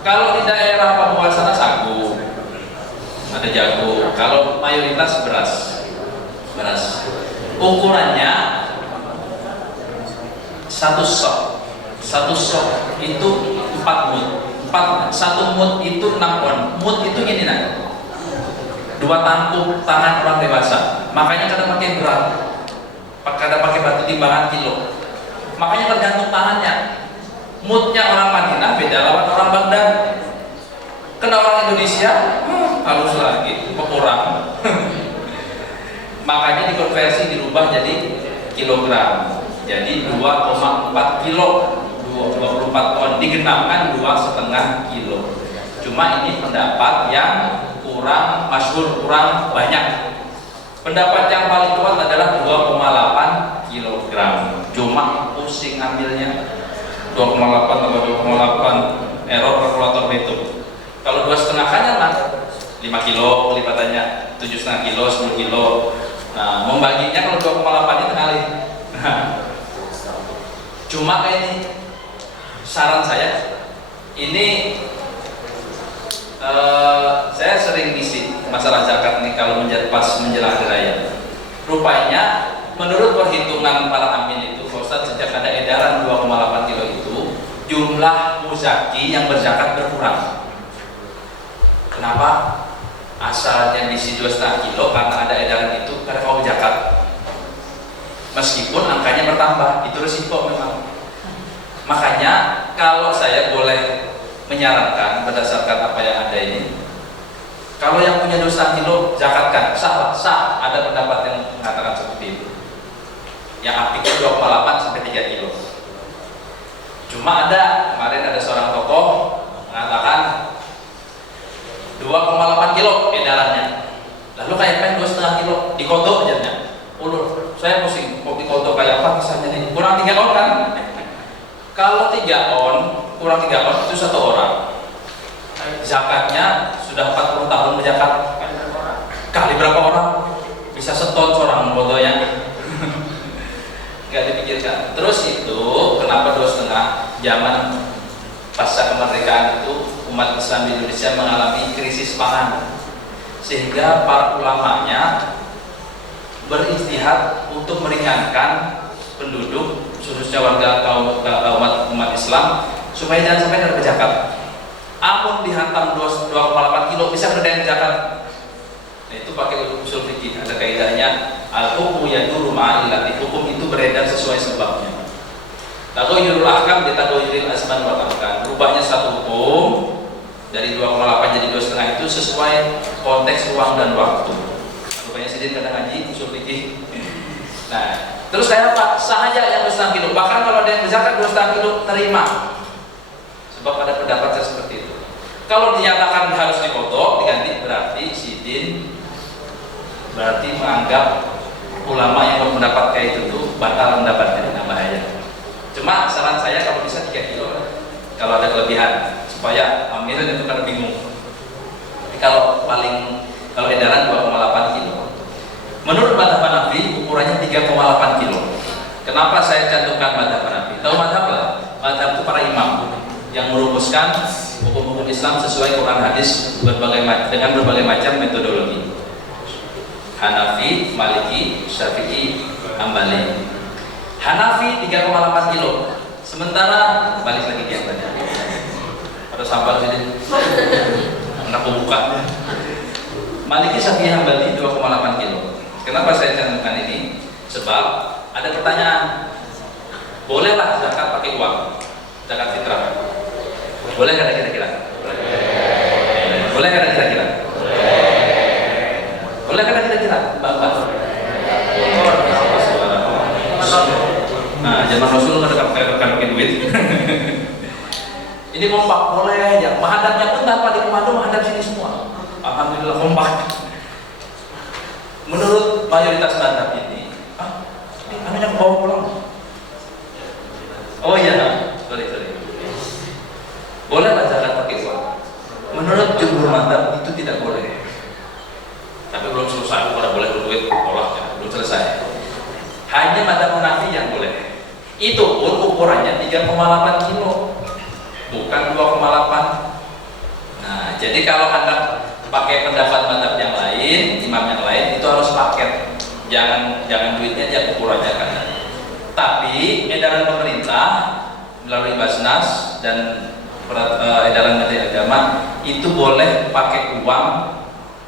Kalau di daerah Papua sana sagu, ada jagung. Kalau mayoritas beras. Ukurannya satu sok itu 4 mut. 1 mut itu 6 on. Mut itu gini nah, 2 tangkup tangan orang dewasa. Makanya kadang pakai berat, kadang pakai batu timbangan kilo. Makanya tergantung tangannya. Mutnya orang Madinah beda lawan orang Baghdad. Kena orang Indonesia halus lagi, kurang. Makanya dikonversi, dirubah jadi kilogram. Jadi 2,4 kilo, 24 ton, digenapkan 2,5 kilo. Cuma ini pendapat yang kurang masyhur, kurang banyak. Pendapat yang paling kuat adalah 2,8 kilogram. Cuma pusing ambilnya 2,8 tambah 2,8, error kalkulator itu. Kalau 2,5 kan nyaman, 5 kilo lipatannya, 7,5 kilo, 10 kilo. Nah, membaginya kalau 2,8 itu kali. Nah, cuma kayak ini, saran saya, ini saya sering ngisi masalah zakat nih kalau pas menjelang hari raya. Rupanya menurut perhitungan para amin itu, Ustaz, sejak ada edaran 2,8 kilo itu, jumlah muzaki yang berzakat berkurang. Kenapa? Asalnya diisi 2,5 kilo karena ada edaran itu karena mau zakat. Meskipun angkanya bertambah, itu risiko memang. Makanya kalau saya boleh menyarankan berdasarkan apa yang ada ini, kalau yang punya 2,5 kilo zakatkan, sah. Ada pendapat yang mengatakan seperti itu. Yang apiknya 2,8 sampai 3 kilo. Cuma kemarin ada seorang tokoh mengatakan 2,8 kilo edarannya. Lalu kayak pen 2,5 kilo dikodok aja. Ulur, saya pusing, kok dikodok kayak apa kisahnya nih? Kurang 3 on kan? Kalau 3 on, kurang 3 on itu 1 orang. Zakatnya sudah 40 tahun berzakat. Kali berapa orang? Bisa seton seorang bodohnya. Gak dipikirkan. Terus itu kenapa 2,5 zaman pasca kemerdekaan itu umat Islam di Indonesia mengalami krisis pangan, sehingga para ulamanya beristihad untuk meringankan penduduk, khususnya warga umat Islam, supaya jangan sampai terkena zakat. Amun dihantam 2,8 kilo bisa kerjain zakat. Nah, itu pakai usul fikih, ada kaidahnya al-hukmu yaduru ma'illati, hukum itu beredar sesuai sebabnya. Taghayyurul ahkam bi taghayyuril asban wal ahkam. Berubahnya satu hukum dari 2,8 jadi 2,5 itu sesuai konteks ruang dan waktu. Rupanya sidin kadang ngaji usul fikih. Nah, terus kayak apa? Sah aja yang 2,5 kilo. Bahkan kalau ada yang berzakat 2,5 kilo terima. Sebab ada pendapat seperti itu. Kalau dinyatakan harus dipotong, diganti, berarti sidin berarti menganggap ulama yang berpendapat kayak itu tuh batal pendapatnya, nah bahaya. Cuma saran saya kalau bisa 3 kilo kalau ada kelebihan, supaya amilnya itu kan bingung. Tapi kalau edaran 2,8 kilo. Menurut mazhab Hanafi ukurannya 3,8 kilo. Kenapa saya cantumkan mazhab Hanafi? Tahu mazhab lah, mazhab itu para imam yang merumuskan hukum-hukum Islam sesuai Quran hadis dengan berbagai macam metodologi. Hanafi, Maliki, Syafi'i, Hambali. Hanafi 3,8 kilo. Sementara balik lagi ke yang tadi. Ada sampah sini. Aku buka. Maliki, Syafi'i, Hambali 2,8 kilo. Kenapa saya cantumkan ini? Sebab ada pertanyaan. Bolehlah zakat pakai uang? Zakat fitrah. Boleh nggak kira-kira? Boleh nggak kira-kira? Boleh nggak kira-kira? Bapak. Nah, zaman Rasul nggak ada pakai duit. Ini kompak boleh ya. Menghadapnya pun tanpa dikomando menghadap sini semua. Alhamdulillah kompak. Menurut mayoritas mazhab ini, ini namanya bawa pulang. Oh iya, sorry. Boleh zakat pakai uang? Menurut jumhur mazhab itu tidak boleh. Tapi belum selesai, kalau boleh berduit, tolaknya belum selesai. Hanya mazhab Hanafi yang boleh. Itu pun ukurannya 3,8 kilo, bukan 2,8. Nah, jadi kalau Anda pakai pendapat mazhab yang lain, imam yang lain, itu harus paket. Jangan duitnya aja ukurannya kan. Tapi edaran pemerintah melalui Basnas dan edaran Menteri Agama itu boleh pakai uang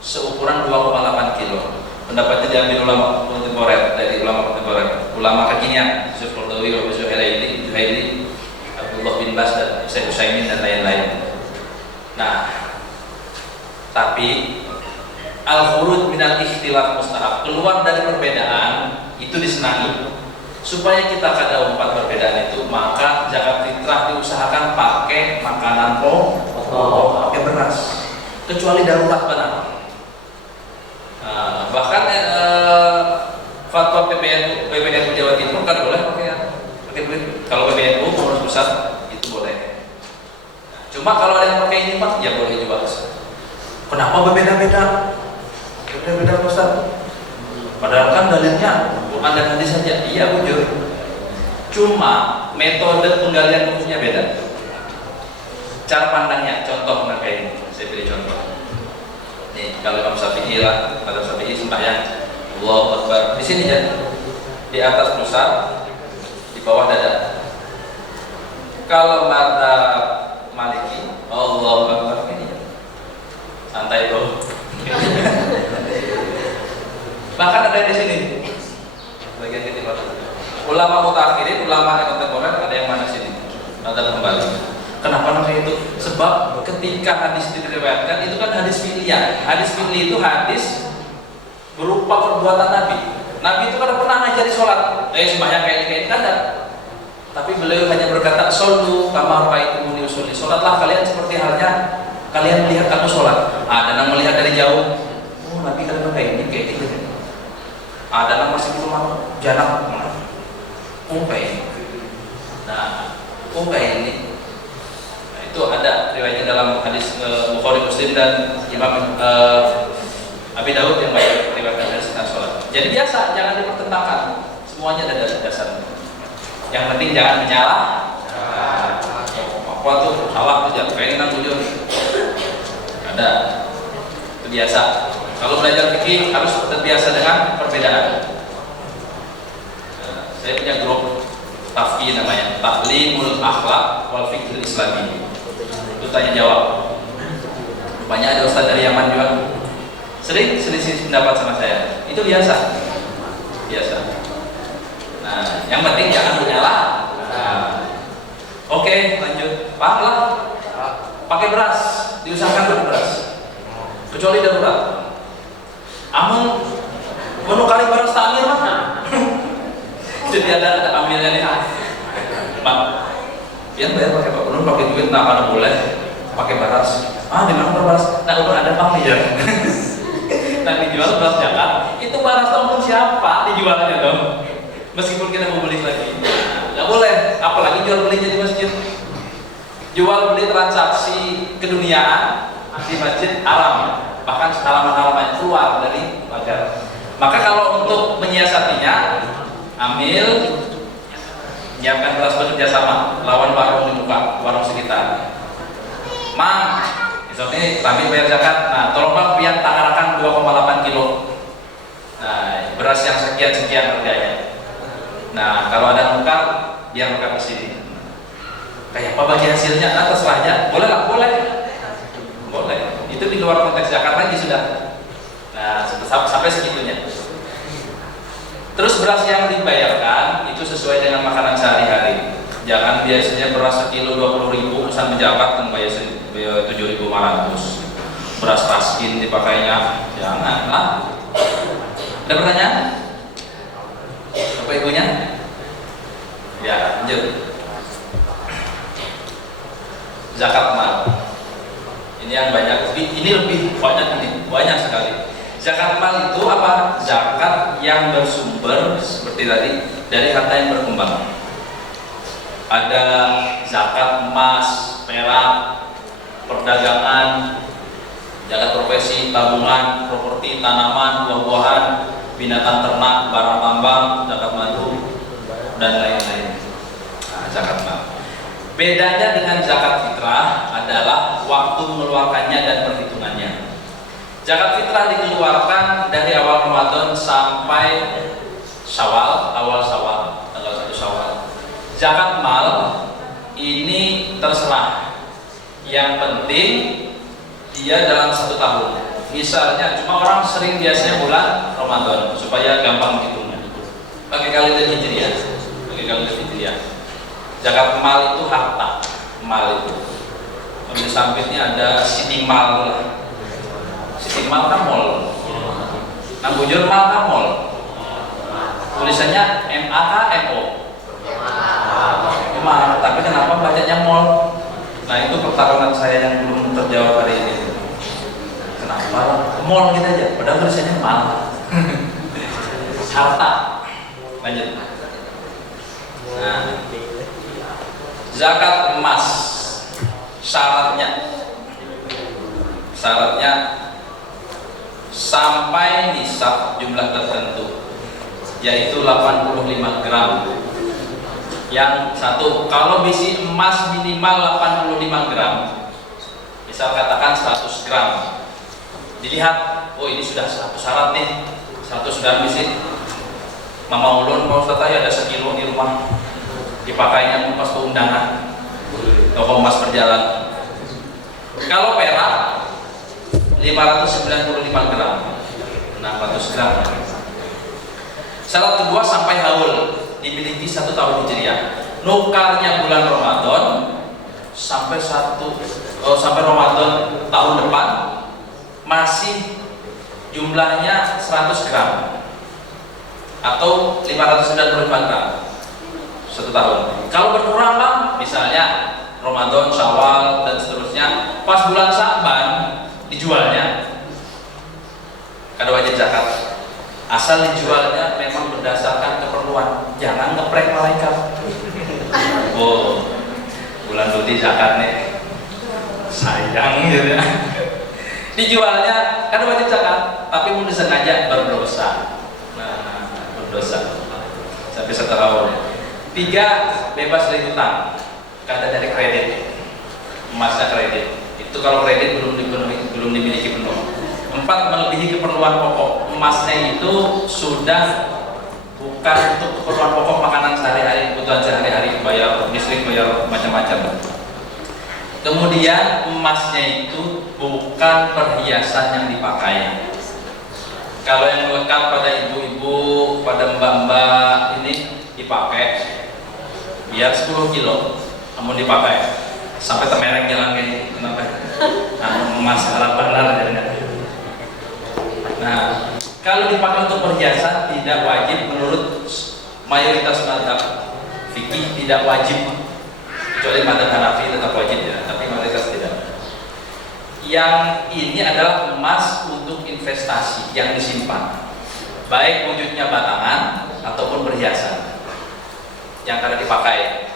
seukuran 2,8 kilo. Pendapatnya diambil ulama kontemporer, dari ulama kontemporer, ulama kekinian, Yusuf Qaradawi, Yusuf Zuhaili, Abdullah bin Bas dan Syekh Utsaimin dan lain-lain. Nah, tapi al-khuruj minal ikhtilaf mustahab, keluar dari perbedaan itu disenangi. Supaya kita kada umpat perbedaan itu, maka zakat fitrah diusahakan pakai makanan pokok, pakai beras, kecuali darurat benar. Bahkan fatwa PBNU Jawa Timur kan boleh pakai duit. Kalau PBNU pengurus pusat itu boleh. Cuma kalau ada yang pakai ini Pak, ya boleh juga. Kenapa berbeda-beda? Berbeda Ustaz. Padahal kan dalilnya Quran dan hadis saja. Iya bujur. Cuma metode penggalian hukumnya beda. Cara pandangnya, contoh mereka ini. Saya pilih contoh. Nih, kalau Imam Syafi'i lah, pada Syafi'i sembahyang Allahu Akbar. Di sini ya. Di atas pusat, di bawah dada. Kalau mata Maliki, Allahu Akbar ini. Santai bro. Bahkan ada di sini bagian ketiga. Ulama mutakhirin, ulama yang kontemporer ada yang mana sini? Ada kembali. Kenapa namanya itu? Sebab ketika hadis itu diriwayatkan itu kan hadis fi'liyah. Hadis fi'li itu hadis berupa perbuatan Nabi. Nabi itu kan pernah ngajari sholat. Sembahyang kayak ini kan ada. Tapi beliau hanya berkata, "Shollu kama ra'aitumuni usolli." Sholatlah kalian seperti halnya kalian melihat kamu sholat. Ada yang melihat dari jauh. Oh, Nabi kan kayak ini, kayak ini. Ada yang masih belum janak. Oh, kayak ini. Nah, oh kayak ini. Nah, itu ada riwayatnya dalam hadis Bukhari, Muslim dan Imam Abi Daud yang banyak riwayatkan dari tentang sholat. Jadi biasa, jangan dipertentangkan. Semuanya ada dasarnya. Yang penting jangan menyalah. Apa tuh salah tuh jangan pengen nanggung. Ada, itu biasa. Kalau belajar fikih harus terbiasa dengan perbedaan. Saya punya grup Tafki namanya, Taklimul Akhlak wal Fiqhil Islami. Itu tanya jawab. Rupanya ada ustaz dari Yaman juga. Sering selisih pendapat sama saya. Itu biasa. Biasa. Nah, yang penting jangan menyalah. Nah, oke, lanjut. Paham lah. Pakai beras, diusahakan pakai beras. Kecuali darurat. Amun menukari beras takmir mana? Jadi ada ambilnya nih. Pak, yang bayar pakai Pak, belum pakai duit, nah kalau boleh pakai beras. Ah, di mana beras? Nah, udah ada pamit ya. Nah, dijual beras zakat. Itu beras tahu siapa dijualnya dong? Meskipun kita mau beli lagi, nggak boleh. Apalagi jual belinya di masjid. Jual beli transaksi keduniaan di masjid haram. Bahkan halaman-halaman keluar dari pagar. Maka kalau untuk menyiasatinya, ambil, menyiapkan beras bekerja sama, lawan warung di muka, warung sekitar. Mang, besok ini kami bayar zakat. Nah, tolong bang, pian tangarakan 2,8 kilo. Nah, beras yang sekian-sekian harganya. Nah, kalau ada nukar, biar nukar ke sini. Kayak apa bagi hasilnya? Nah, terserahnya. Boleh lah, boleh. Boleh. Itu di luar konteks zakat lagi sudah. Nah, sampai segitunya. Terus beras yang dibayarkan itu sesuai dengan makanan sehari-hari. Jangan biasanya beras sekilo 20.000 pesan pejabat kan bayar 7.500. Beras paskin dipakainya, jangan lah. Ada pertanyaan? Apa ibunya? Ya, lanjut. Zakat mal. Ini yang banyak. Ini lebih banyak sekali. Zakat mal itu apa? Zakat yang bersumber seperti tadi dari harta yang berkembang. Ada zakat emas, perak, perdagangan, zakat profesi, tabungan, properti, tanaman, buah-buahan, binatang ternak, barang tambang, zakat madu, dan lain-lain. Nah, zakat mal. Bedanya dengan zakat fitrah adalah waktu mengeluarkannya dan perhitungannya. Zakat fitrah dikeluarkan dari awal Ramadan sampai Syawal, awal Syawal, tanggal 1 Syawal. Zakat mal ini terserah. Yang penting dia dalam 1 tahun. Misalnya, cuma orang sering biasanya bulan Ramadan supaya gampang menghitungnya. Pakai kalender Hijriah, Zakat mal itu harta, mal itu. Di sampingnya ada siti mal lah. Siti mal kan mall. Nang bujur mal kan mall. Tulisannya MAKMO. Mal, tapi kenapa bacanya mall? Nah, itu pertarungan saya yang belum terjawab hari ini. Kenapa mall gitu aja? Padahal tulisannya mal. Harta. Lanjut. Nah, zakat emas syaratnya sampai nisab jumlah tertentu, yaitu 85 gram. Yang satu, kalau biji emas minimal 85 gram, misal katakan 100 gram, dilihat, oh ini sudah satu syarat nih, 100 gram biji. Mama ulun mau ada sekilo di rumah, dipakainya pas undangan, toko emas berjalan. Kalau perak 595 gram, 600 gram. Syarat kedua sampai haul, dimiliki 1 tahun Hijriah. Nukarnya bulan Ramadan sampai Ramadan tahun depan masih jumlahnya 100 gram atau 595 gram 1 tahun. Kalau berkurang Bang, misalnya Ramadan, Syawal dan seterusnya, pas bulan Sa'ban dijualnya ada wajib zakat. Asal dijualnya memang berdasarkan keperluan, jangan ngeprek malaikat. Oh, bulan Dudi zakat nih, sayang gitu. Dijualnya kan wajib zakat, tapi mau disengaja berdosa. Nah, berdosa sampai 1 tahun. 3, bebas dari hutang, kada dari kredit, emasnya kredit. Itu Itu kalau kredit belum dimiliki penuh. 4, melebihi keperluan pokok. Emasnya itu sudah bukan untuk keperluan pokok makanan sehari-hari, kebutuhan sehari-hari, bayar listrik, bayar macam-macam. Kemudian emasnya itu bukan perhiasan yang dipakai. Kalau yang melekat pada ibu-ibu, pada mbak-mbak ini dipakai biar 10 kilo, namun dipakai sampai temereng jalan kayak ini. Kenapa? Nah, emas harap benar jadinya. Nah, kalau dipakai untuk perhiasan tidak wajib menurut mayoritas mazhab fikih, tidak wajib, kecuali mazhab Hanafi tetap wajib ya, tapi mayoritas tidak. Yang ini adalah emas untuk investasi yang disimpan, baik wujudnya batangan ataupun perhiasan yang kada dipakai.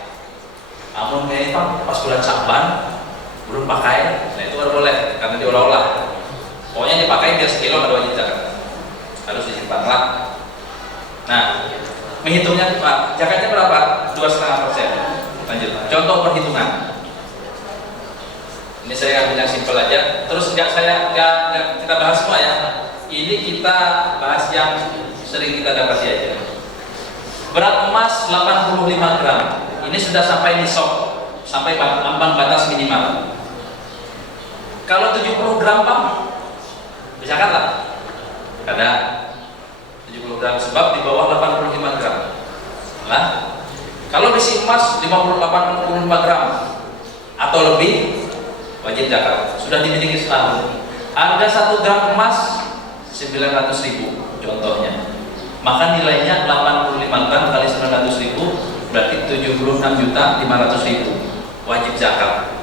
Namun kayak itu pas bulan Sya'ban belum pakai, nah itu baru boleh karena diolah-olah. Pokoknya dipakai biar sekilo ada wajib zakat, harus disimpan lah. Nah, menghitungnya zakatnya berapa? 2,5%. Lanjut, contoh perhitungan. Ini saya ambil yang simpel aja. Terus nggak kita bahas semua ya. Ini kita bahas yang sering kita dapati aja. Berat emas 85 gram. Ini sudah sampai nisab, sampai ambang batas minimal. Kalau 70 gram Pak, bisa kata? Kada. 70 gram sebab di bawah 85 gram. Nah, kalau besi emas 85 gram atau lebih wajib zakat. Sudah dimiliki setahun. Harga 1 gram emas 900.000 contohnya. Maka nilainya 85 gram kali 900.000 berarti 76.500.000 wajib zakat.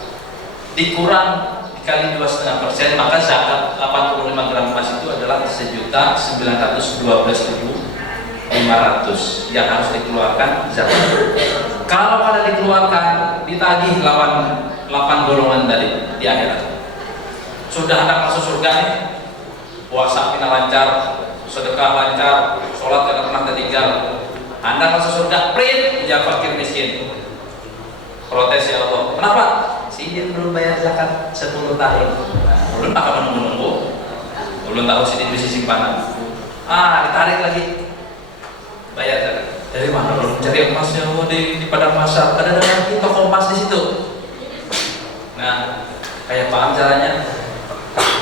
Dikurang dikali 2,5%, maka zakat 85 gram emas itu adalah 1.912.500 yang harus dikeluarkan zakat. Kalau ada dikeluarkan, ditagih lawan 8 golongan tadi di akhirat. Sudah ada masuk surga nih, puasa kita lancar, sedekah lancar, sholat tidak pernah tertinggal. Anda masuk surga, print, ya fakir miskin. Protes ya Allah. Kenapa? Sidin belum bayar zakat 10 tahun. Nah, belum akan menunggu. Belum tahu sidin bisa simpanan. Ditarik lagi. Bayar zakat. Dari mana belum cari emasnya di padang pasar? Ada lagi toko emas di situ. Nah, kayak paham caranya?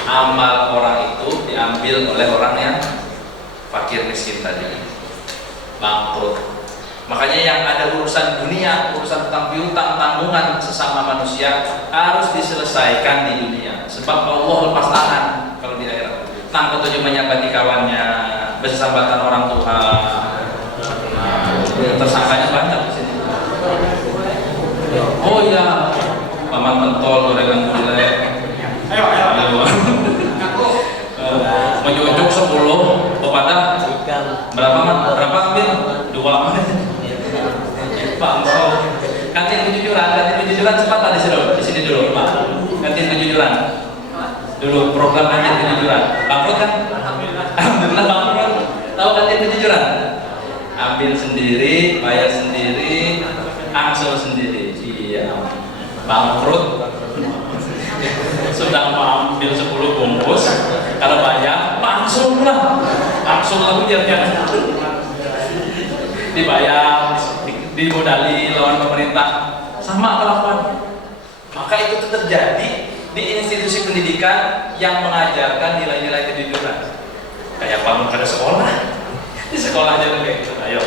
Amal orang itu diambil oleh orang yang fakir miskin tadi, bangkrut. Makanya yang ada urusan dunia, urusan utang piutang, tanggungan sesama manusia harus diselesaikan di dunia. Sebab Allah lepas tangan kalau di akhirat. Nang ketujuh menyambati kawannya, bersambatan orang tua. Tersangkanya banyak di sini. Oh iya, paman mentol, gorengan gulai. Ayo. Menyucuk 10, kepada berapa man? Berapa ambil? 2 man. Bangsa. Kantin kejujuran cepat lah di sini dulu, Pak. Kantin kejujuran. Dulu program kantin kejujuran. Bangkrut kan? Alhamdulillah bangkrut. Tahu kantin kejujuran? Ambil sendiri, bayar sendiri, angsur sendiri. Iya. Bangkrut. Sudah mau ambil 10 bungkus, kalau bayar langsung lalu jangan dibayar, dimodali lawan pemerintah, sama kelakuan. Maka itu terjadi di institusi pendidikan yang mengajarkan nilai-nilai kejujuran. Kayak bangun pada sekolah, di sekolah aja kayak gitu. Ayo,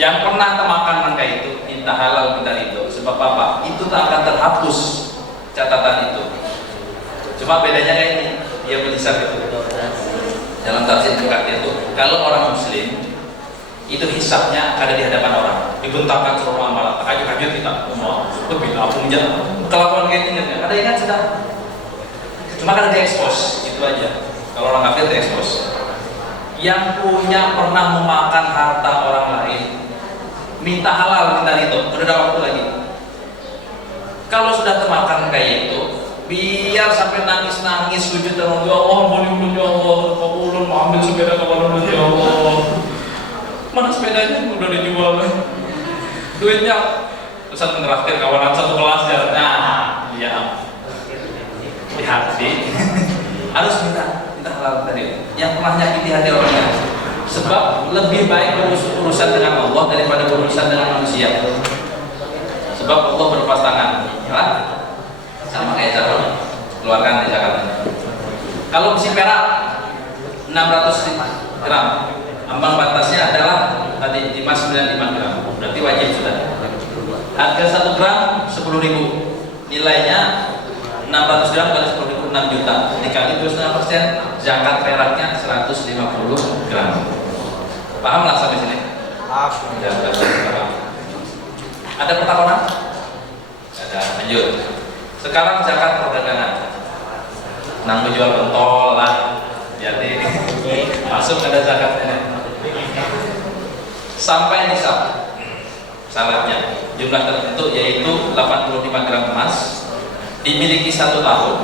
yang pernah termakan nangka itu, minta halal minta itu. Sebab apa? Itu tak akan terhapus catatan itu. Cuma bedanya kayak ini, dia berhisab itu. Dalam tafsir Qur'an itu, kalau orang muslim itu hisabnya ada di hadapan orang, dibentakkan seluruh amalan, takjub kita, lebih lapung aja, kelakuan kayak ini, ada ingat sudah. Cuma kan diekspos, itu aja. Kalau orang kafir diekspos. Yang punya pernah memakan harta orang lain, minta halal, minta itu, udah ada waktu lagi. Kalau sudah termakan kayak itu, biar sampai nangis-nangis sujud dan ya Allah, mohon ya Allah, aku ulun mau ambil sepeda kawan ulun ya Allah. Mana sepedanya udah dijual, duitnya pesan ngeraktir kawanan satu kelas ya. Nah, iya. hati harus minta halal tadi. Yang pernah nyakiti hati orangnya. Sebab lebih baik berurusan dengan Allah daripada berurusan dengan manusia. Sebab Allah berlepas tangan, ya? Sama kayak cara keluarkan zakatnya. Kalau besi perak 600 gram, ambang batasnya adalah tadi 595 gram, berarti wajib sudah. Harga 1 gram 10.000, nilainya 600 gram kali 10.000 6 juta, dikali 2,5%, zakat peraknya 150 gram. Pahamlah sampai sini? Paham. Ada pertahuan? Ada. Lanjut. Sekarang zakat perdagangan. Nang menjual pentol lah, jadi masuk ada zakatnya. Sampai nisab syaratnya jumlah tertentu yaitu 85 gram emas, dimiliki 1 tahun,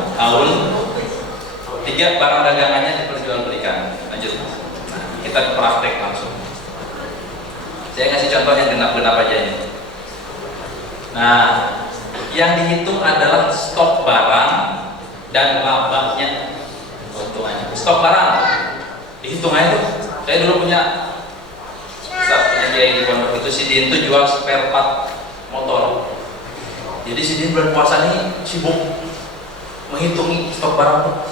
3 barang dagangannya diperjualbelikan. Lanjut. Nah, kita praktek langsung. Saya kasih contohnya genap-genap aja ini. Nah, yang dihitung adalah stok barang dan labanya, keuntungannya. Stok barang dihitung aja tuh. Saya dulu punya kiai di pondok itu, si Din itu jual spare part motor. Jadi si Din bulan puasa ini sibuk menghitung stok barang.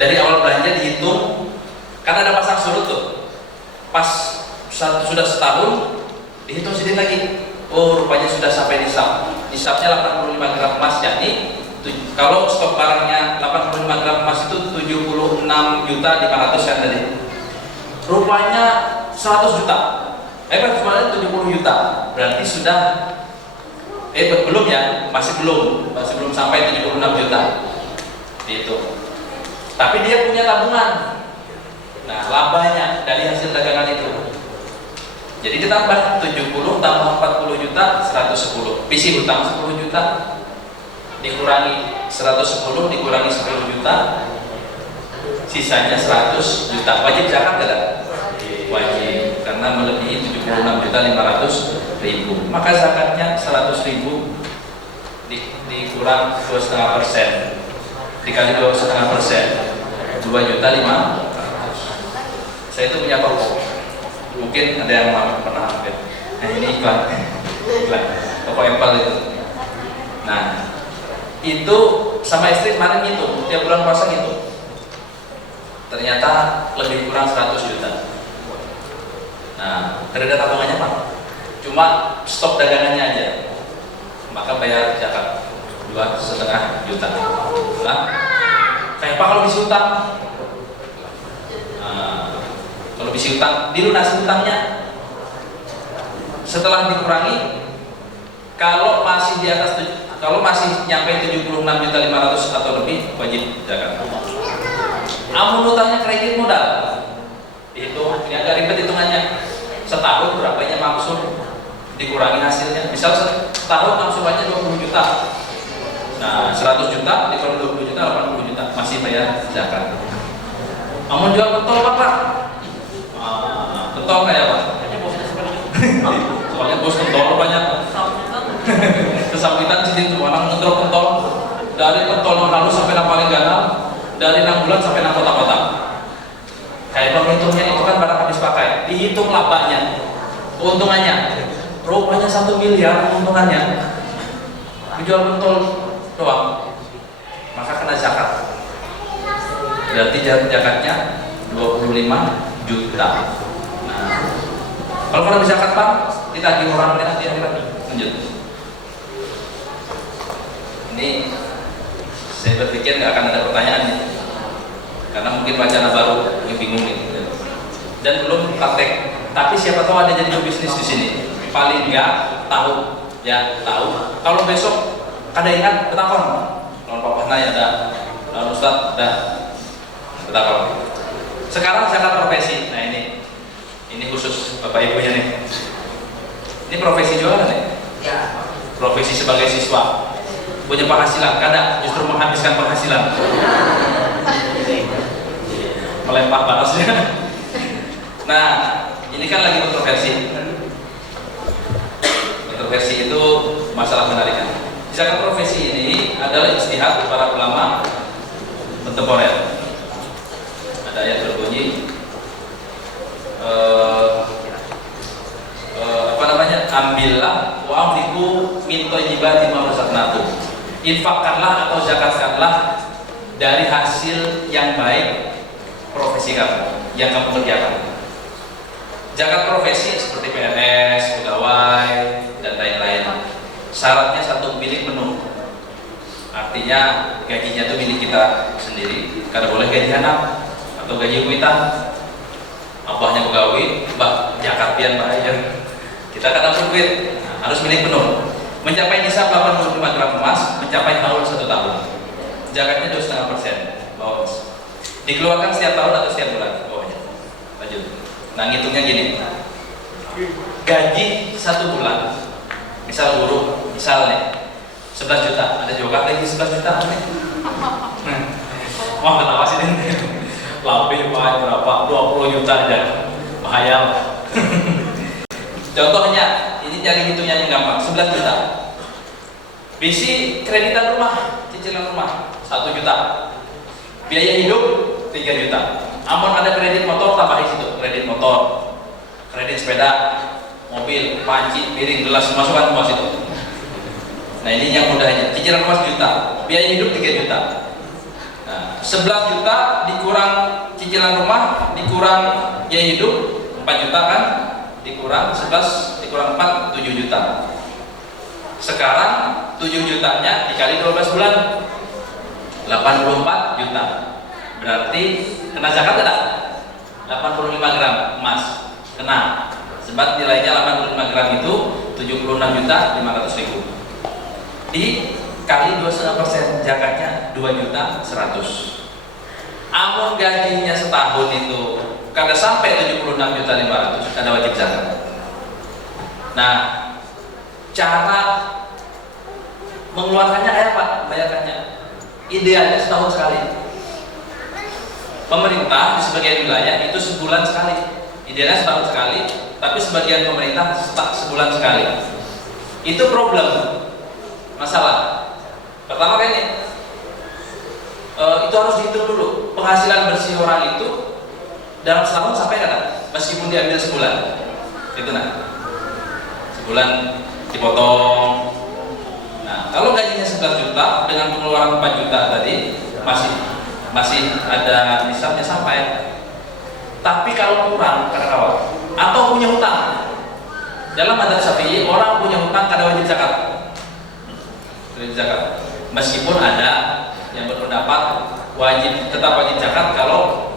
Dari awal belanja dihitung, karena ada pasang surut tuh. Pas sudah setahun dihitung si Din lagi. Oh, rupanya sudah sampai nisab. Nisabnya 85 gram emas, yakni kalau stok barangnya 85 gram emas itu 76.500.000 kan tadi. Rupanya 100 juta. Sebenarnya 70 juta. Berarti sudah belum ya, masih belum sampai 76 juta. Gitu. Tapi dia punya tabungan. Nah, labanya dari hasil dagangan itu. Jadi ditambah 70 tambah 40 juta 110. Visi utang 10 juta dikurangi 110 dikurangi 10 juta, sisanya 100 juta. Wajib zakat tidak? Wajib, karena melebihi 76.500.000. Maka zakatnya 100.000 dikurang 2,5% dikali 2,5%, 2.500.000. Saya itu punya toko. Mungkin ada yang pernah hampir. Nah, ini iklan toko Apple itu. Nah, itu sama istri kemarin gitu, tiap bulan puasa gitu. Ternyata lebih kurang 100 juta. Nah, ternyata tabungannya Pak, cuma stok dagangannya aja. Maka bayar zakat 2,5 juta. Nah, kayak apa kalau bisa utang? Kalau bisa utang, dilunasi utangnya. Setelah dikurangi, kalau masih di atas, kalau masih nyampe 76.500.000 atau lebih, wajib zakat. Amun utangnya kredit modal, itu ini agak ribet hitungannya. Setahun berapanya maksud dikurangi hasilnya. Misal setahun maksudannya 20 juta. Nah, 100 juta dikurangi 20 juta, 80 juta, masih bayar zakat. Amun jual pentol apa Pak? Pentol kayak apa? Soalnya bos pentol banyak. Kesakitan sih itu orang ngedrop pentol dari pentol yang halus sampai yang paling ganal, dari 6 bulan sampai 6 kotak-kotak. Kayak penghitungnya itu kan barang habis pakai, dihitung labanya, keuntungannya. Rupanya 1 miliar keuntungannya. Dijual pentol doang, maka kena zakat. Berarti zakatnya 25 juta. Nah, kalau kena zakat Pak, ditagih orang nanti lanjut. Ini saya berpikir nggak akan ada pertanyaan nih, karena mungkin wacana baru, yang bingung nih, dan belum praktek. Tapi siapa tahu ada jadi bisnis di sini. Paling nggak tahu, ya tahu. Kalau besok kada ingat betakon, kalau Pak Pernah ya ada, lalu Ustaz ada betakon. Sekarang zakat profesi. Nah ini khusus Bapak Ibunya nih. Ini profesi jualan nih. Ya. Profesi sebagai siswa. Punya penghasilan, kadang justru menghabiskan penghasilan, melempar balasnya. Nah, ini kan lagi kontroversi. Kontroversi itu masalah menarik. Zakat profesi ini adalah ijtihad para ulama kontemporer. Ada ayat berbunyi ambillah wa amliku min thayyibati ma razaqnakum. Infakkanlah atau zakatkanlah dari hasil yang baik profesi kamu yang kamu kerjakan. Zakat profesi seperti PNS, pegawai, dan lain-lain. Syaratnya satu milik penuh. Artinya gajinya itu milik kita sendiri. Kada boleh gaji anak atau gaji kuita. Abahnya pegawai, mbak zakat pian bayar. Kita kadang duit, harus milik penuh. Mencapai nisab 85 gram emas, mencapai haul 1 tahun. Zakatnya 2,5%. Bawah. Dikeluarkan setiap tahun atau setiap bulan. Bawahnya. Lanjut. Nah, ngitungnya gini. Gaji 1 bulan. Misal guru, misalnya 11 juta. Ada juga lagi 11 juta. Wah, kenapa sih ini? Lebih berapa? 20 juta aja. Bahaya. Contohnya, ini cari hitungnya yang gampang, 11 juta. Bisi kreditan rumah, cicilan rumah 1 juta. Biaya hidup 3 juta. Amun ada kredit motor tambahin situ, kredit motor, kredit sepeda, mobil, panci, piring, gelas, masukkan semua situ. Nah, ini yang mudahnya, cicilan rumah 1 juta, biaya hidup 3 juta. Nah, 11 juta dikurang cicilan rumah, dikurang biaya hidup 4 juta kan? Dikurang 11, dikurang 4, 7 juta. Sekarang 7 jutanya dikali 12 bulan 84 juta. Berarti kena zakat tidak? 85 gram emas kena. Sebab nilainya 85 gram itu 76 juta 500 ribu. Dikali 2,5%, zakatnya 2 juta 100. Amun gajinya setahun itu kada sampai 76 juta 500, kada wajib zakat. Nah, cara mengeluarkannya kayak apa? Bayarkannya idealnya setahun sekali. Pemerintah di sebagian wilayah itu sebulan sekali. Idealnya setahun sekali, tapi sebagian pemerintah sebulan sekali. Itu problem, masalah. Pertama kayak ini, itu harus dihitung dulu penghasilan bersih orang itu dalam setahun sampai kada, meskipun diambil sebulan. Itu nah, sebulan dipotong. Nah, kalau gajinya 11 juta dengan pengeluaran 4 juta tadi masih ada nisabnya sampai. Tapi kalau kurang kada kawat atau punya hutang, dalam madzhab Syafi'i orang punya hutang kada wajib zakat. Wajib zakat. Meskipun ada yang berpendapat tetap wajib zakat kalau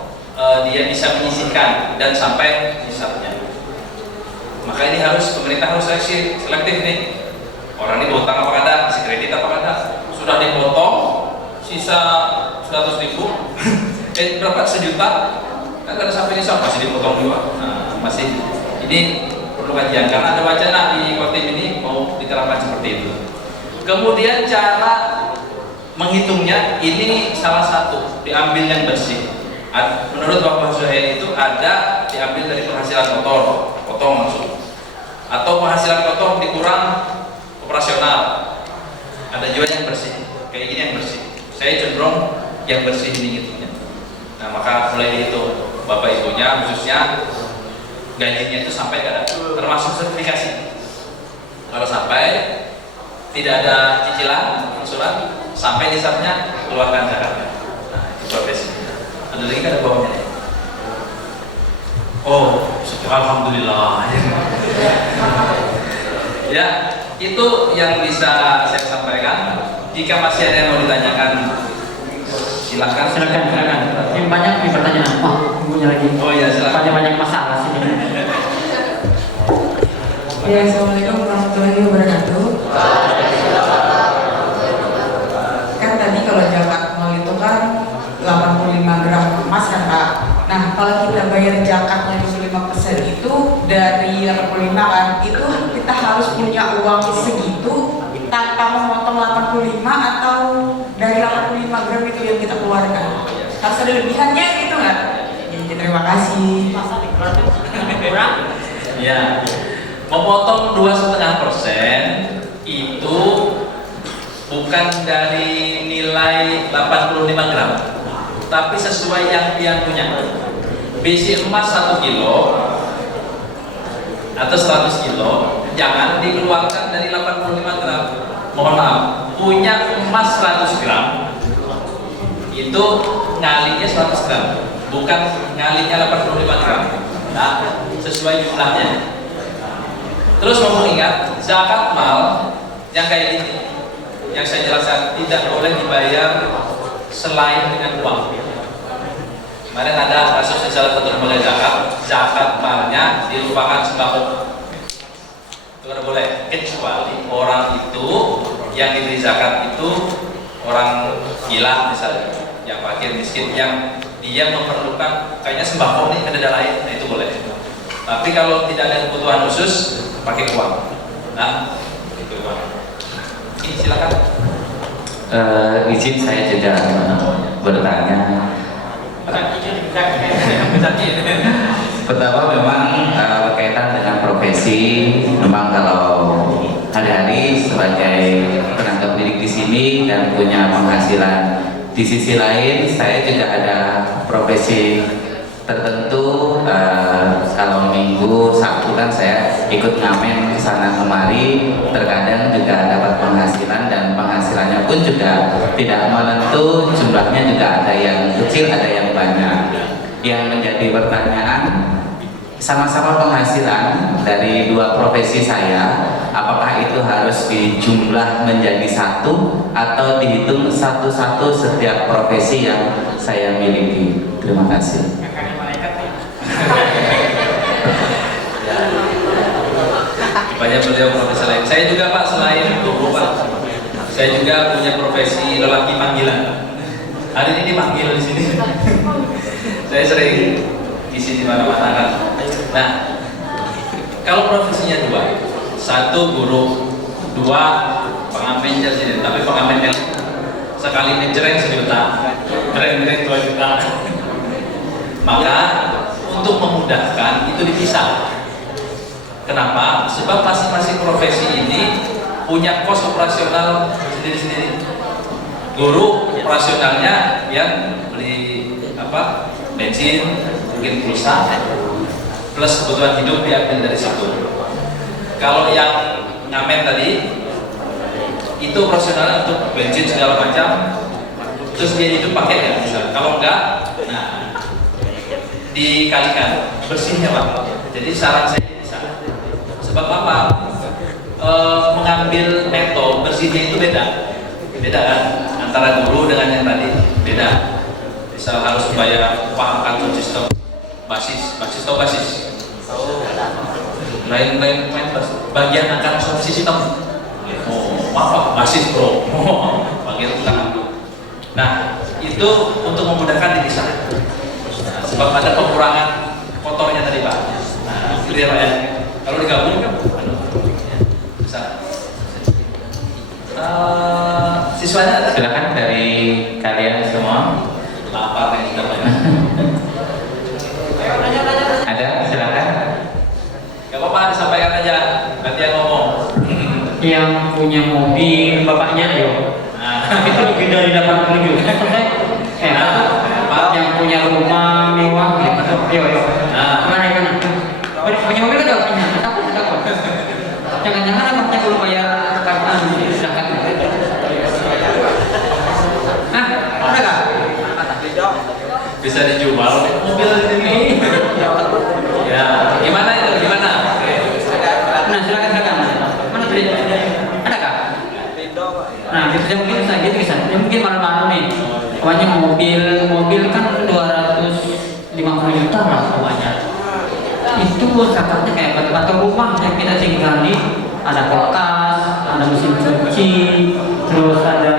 dia bisa menyisihkan dan sampai nisabnya. Maka ini pemerintah harus selektif nih. Orang ini berhutang apa kada, masih kredit apa kada, sudah dipotong sisa 100 ribu, berapa sejuta, kan kada sampai nisab masih dipotong juga. Nah, masih ini perlu kajian karena ada wacana di Kotim ini mau diterapkan seperti itu. Kemudian cara menghitungnya ini salah satu diambil yang bersih. Menurut Bapak Zuhair itu ada diambil dari penghasilan kotor, potong langsung, atau penghasilan kotor dikurang operasional. Ada juga yang bersih, kayak gini yang bersih. Saya cenderung yang bersih ini hitungnya. Nah, maka mulai dihitung bapak ibunya khususnya gajinya itu sampai kada, termasuk sertifikasi. Kalau sampai tidak ada cicilan, angsuran, sampai nisabnya keluarkan zakatnya. Nah, itu profesi. Ada lagi kada bawahnya? Oh, alhamdulillah. Ya, itu yang bisa saya sampaikan. Jika masih ada yang mau ditanyakan, silakan. Silakan. Ini banyak nih pertanyaan. Wah, punya lagi. Oh ya, silakan. Banyak masalah sih. Ya, assalamualaikum warahmatullahi wabarakatuh. Kan tadi kalau zakat mal itu kan 85 gram emas kan Pak. Nah, kalau kita bayar zakatnya 25% itu dari 85 kan, itu kita harus punya uang segitu tanpa memotong 85 atau dari 85 gram itu yang kita keluarkan. Harus ada lebihannya gitu nggak? Ya, terima kasih. Kurang. Ya, memotong 2,5% itu bukan dari nilai 85 gram. tapi sesuai yang dia punya. Besi emas 1 kilo atau 100 kilo jangan dikeluarkan dari 85 gram. Mohon maaf, punya emas 100 gram itu ngalinya 100 gram, bukan ngalinya 85 gram. Nah, sesuai jumlahnya. Terus mau ingat, zakat mal yang kayak ini, yang saya jelaskan tidak boleh dibayar selain dengan uang. Kemarin ada kasus di salah satu lembaga zakat malnya dilupakan sembako. Itu tidak boleh, kecuali orang itu yang diberi zakat itu orang gila misalnya, yang fakir miskin, yang dia memerlukan kayaknya sembako nih, ada lain, nah itu boleh. Tapi kalau tidak ada kebutuhan khusus, pakai uang. Nah, itu uang. Ini silakan. Izin saya juga bertanya. Pertama memang berkaitan dengan profesi. Memang kalau hari-hari sebagai tenaga pendidik di sini dan punya penghasilan di sisi lain, saya juga ada profesi tertentu. Kalau Minggu, Sabtu kan saya ikut ngamen ke sana kemari. Terkadang juga dapat penghasilan dan penghasilannya pun juga tidak menentu, jumlahnya juga ada yang kecil, ada yang banyak. Yang menjadi pertanyaan, sama-sama penghasilan dari dua profesi saya, apakah itu harus dijumlah menjadi satu atau dihitung satu-satu setiap profesi yang saya miliki? Terima kasih. Banyak beliau profesi lain. Saya juga Pak, selain guru Pak, saya juga punya profesi lelaki panggilan. Hari ini dipanggil di sini. Saya sering isi di mana-mana kan. Nah, kalau profesinya dua, satu guru, dua pengamen jadi, tapi pengamen yang sekali menjereng 1 juta, jereng 2 juta. Maka untuk memudahkan itu dipisah. Kenapa? Sebab masing-masing profesi ini punya kos operasional sendiri-sendiri. Guru operasionalnya yang beli apa? Bensin, mungkin pulsa, plus kebutuhan hidup diambil dari situ. Kalau yang ngamen tadi itu operasionalnya untuk bensin segala macam, terus dia hidup pakai ya bisa. Kalau enggak, nah dikalikan bersihnya Pak. Jadi saran saya bisa. Sebab apa? Mengambil neto bersihnya itu beda kan antara guru dengan yang tadi beda. Misal harus bayar upah kantor sistem basis lain bagian angkat sistem. Oh maaf basis bro, bagian utang. Nah itu untuk memudahkan dipisah. Nah, sebab ada pengurangan kotornya tadi Pak. Nah clear ya. Kalau digabung kan bisa. Siswanya ada? Silakan dari kalian semua. Lapar nih kita banyak. Ada, silakan. Gak apa-apa disampaikan aja. Gantian ngomong. Yang punya mobil bapaknya yo. Nah, Itu lebih dari 80 juta. Yang punya rumah mewah gitu. Yo. Nah. Mana? Punya mobil kan bapaknya. Takut. Jangan-jangan bapaknya belum bayar kartu zakat. Ada nggak? bisa dijual mobil ini. Ya, gimana itu? Gimana? Nah, silakan. Mana tadi? Ada kah? Nah, itu yang mungkin bisa gitu bisa. Yang mungkin malu-malu nih. Pokoknya mobil kan 250 juta lah semuanya. Itu zakatnya kayak atau rumah yang kita tinggali, ada kulkas, ada mesin cuci, terus ada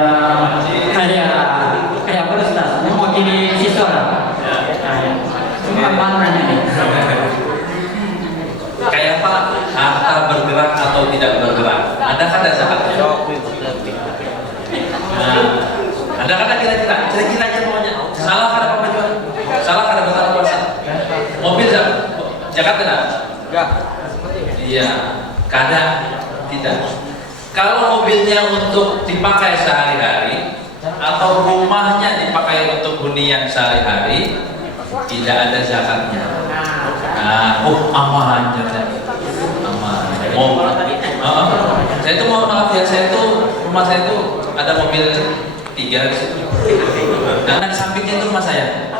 kayak apa Ustaz? Mau jadi siswa lah. Cuma apa nih? Kayak apa? Harta bergerak atau tidak bergerak? Ada kata zakatnya? Nah, ada kata kira-kira aja maunya. Salah kada apa jual? Salah kada besar puasa. Mobil zakat tidak? Enggak. Iya, kada tidak. Kalau mobilnya untuk dipakai sehari-hari atau rumahnya dipakai untuk hunian sehari-hari tidak ada zakatnya. Nah, aman jadi. Aman. Saya itu mohon maaf ya, rumah saya itu ada mobil 3 di situ. Nah, di sampingnya itu rumah saya.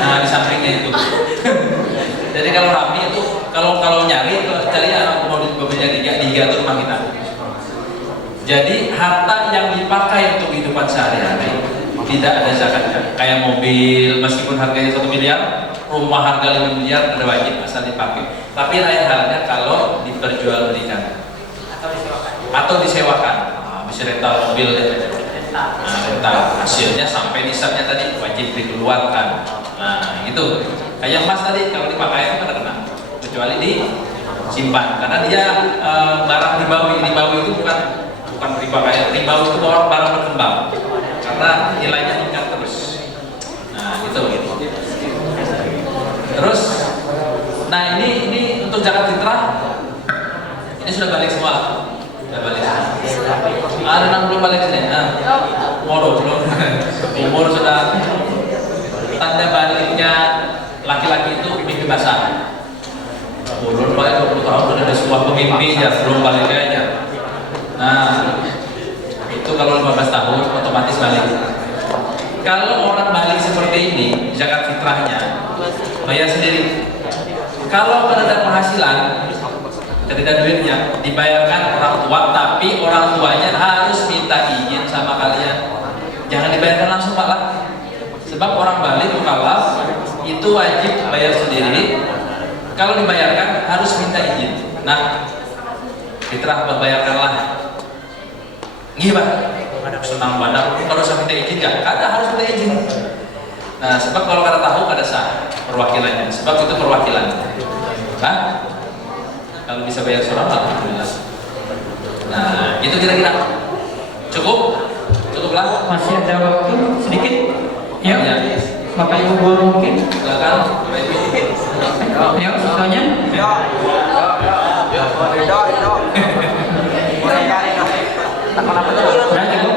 Nah, di sampingnya itu. Jadi kalau rame itu, kalau nyari mobilnya 3 itu rumah kita. Jadi harta yang dipakai untuk kehidupan sehari-hari tidak ada zakatnya. Kayak mobil, meskipun harganya 1 miliar, rumah harga 5 miliar ada wajib asal dipakai. Tapi lain halnya kalau diperjualbelikan atau disewakan. Bisa rental mobil ya. Rental hasilnya sampai nisabnya tadi wajib dikeluarkan. Nah itu kayak emas tadi kalau dipakai itu kan kena, kecuali disimpan karena dia barang ribawi itu bukan dipakai. Ribawi itu barang berkembang karena nilainya meningkat terus. Nah itu gitu. Terus, nah ini untuk zakat fitrah ini sudah balik semua. Sudah balik. Ada 60 balik sini. Moro belum. Umur sudah. Tanda baliknya laki-laki itu mimpi basah. Belum balik 20 tahun sudah ada sebuah pemimpi ya, belum balik aja. Nah, itu kalau 15 tahun otomatis balik. Kalau orang balik seperti ini, zakat fitrahnya bayar sendiri. Kalau ada penghasilan, ketika duitnya dibayarkan orang tua, tapi orang tuanya harus minta izin sama kalian. Jangan dibayarkan langsung Pak lah. Sebab orang balik mukallaf itu wajib bayar sendiri. Kalau dibayarkan harus minta izin. Nah, fitrah bayarkanlah. Gimana? Senang badan, kalau saya minta izin nggak? Ada, harus minta izin. Nah, sebab kalau kada tahu kada sah perwakilannya. Sebab itu perwakilan. Nah, kalau bisa bayar seorang, alhamdulillah. Nah, itu kira-kira cukuplah. Masih ada waktu sedikit. Ya. Bapak Ibu guru mungkin. Silakan, Bapak Ibu. Ya, soalnya. Udah cukup.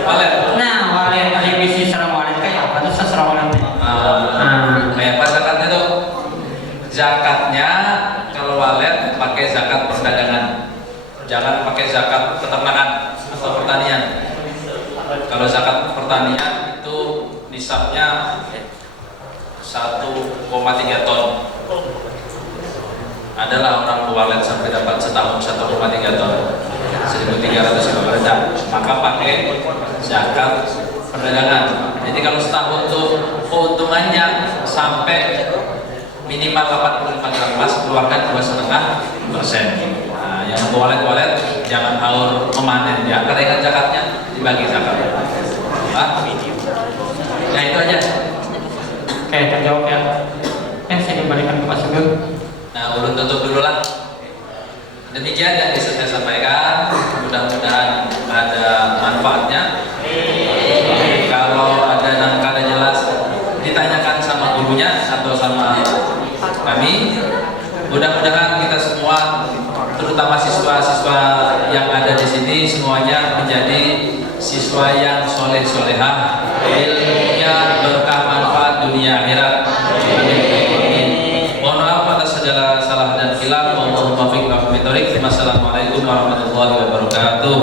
Walet. Nah, walet revisi serang walet kayak apa tuh serang walet? Kayak apa zakatnya tuh? Zakatnya kalau walet pakai zakat perdagangan, jangan pakai zakat peternakan atau pertanian. Kalau zakat pertanian itu nisabnya 1,3 ton. Adalah orang walet sampai dapat setahun 1,3 ton, 1.350 ribu. Maka pakai zakat perdagangan. Jadi kalau setahun tuh keuntungannya sampai minimal 85 gram emas, keluarkan 2,5%. Nah, yang walet jangan haur memanen ya, karena kan zakatnya dibagi zakat. Nah itu aja. Oke, terjawab ya. Saya kembalikan ke Pak Sugeng. Nah, ulun tutup dulu lah. Demikian yang bisa saya sampaikan. Mudah-mudahan ada manfaatnya. Kalau ada yang kada jelas, ditanyakan sama gurunya atau sama kami. Mudah-mudahan kita semua, terutama siswa-siswa yang ada di sini, semuanya menjadi siswa yang soleh-solehah, ilmunya berkah manfaat dunia akhirat. Mohon maaf atas segala salah dan khilaf. Wassalamualaikum warahmatullahi wabarakatuh.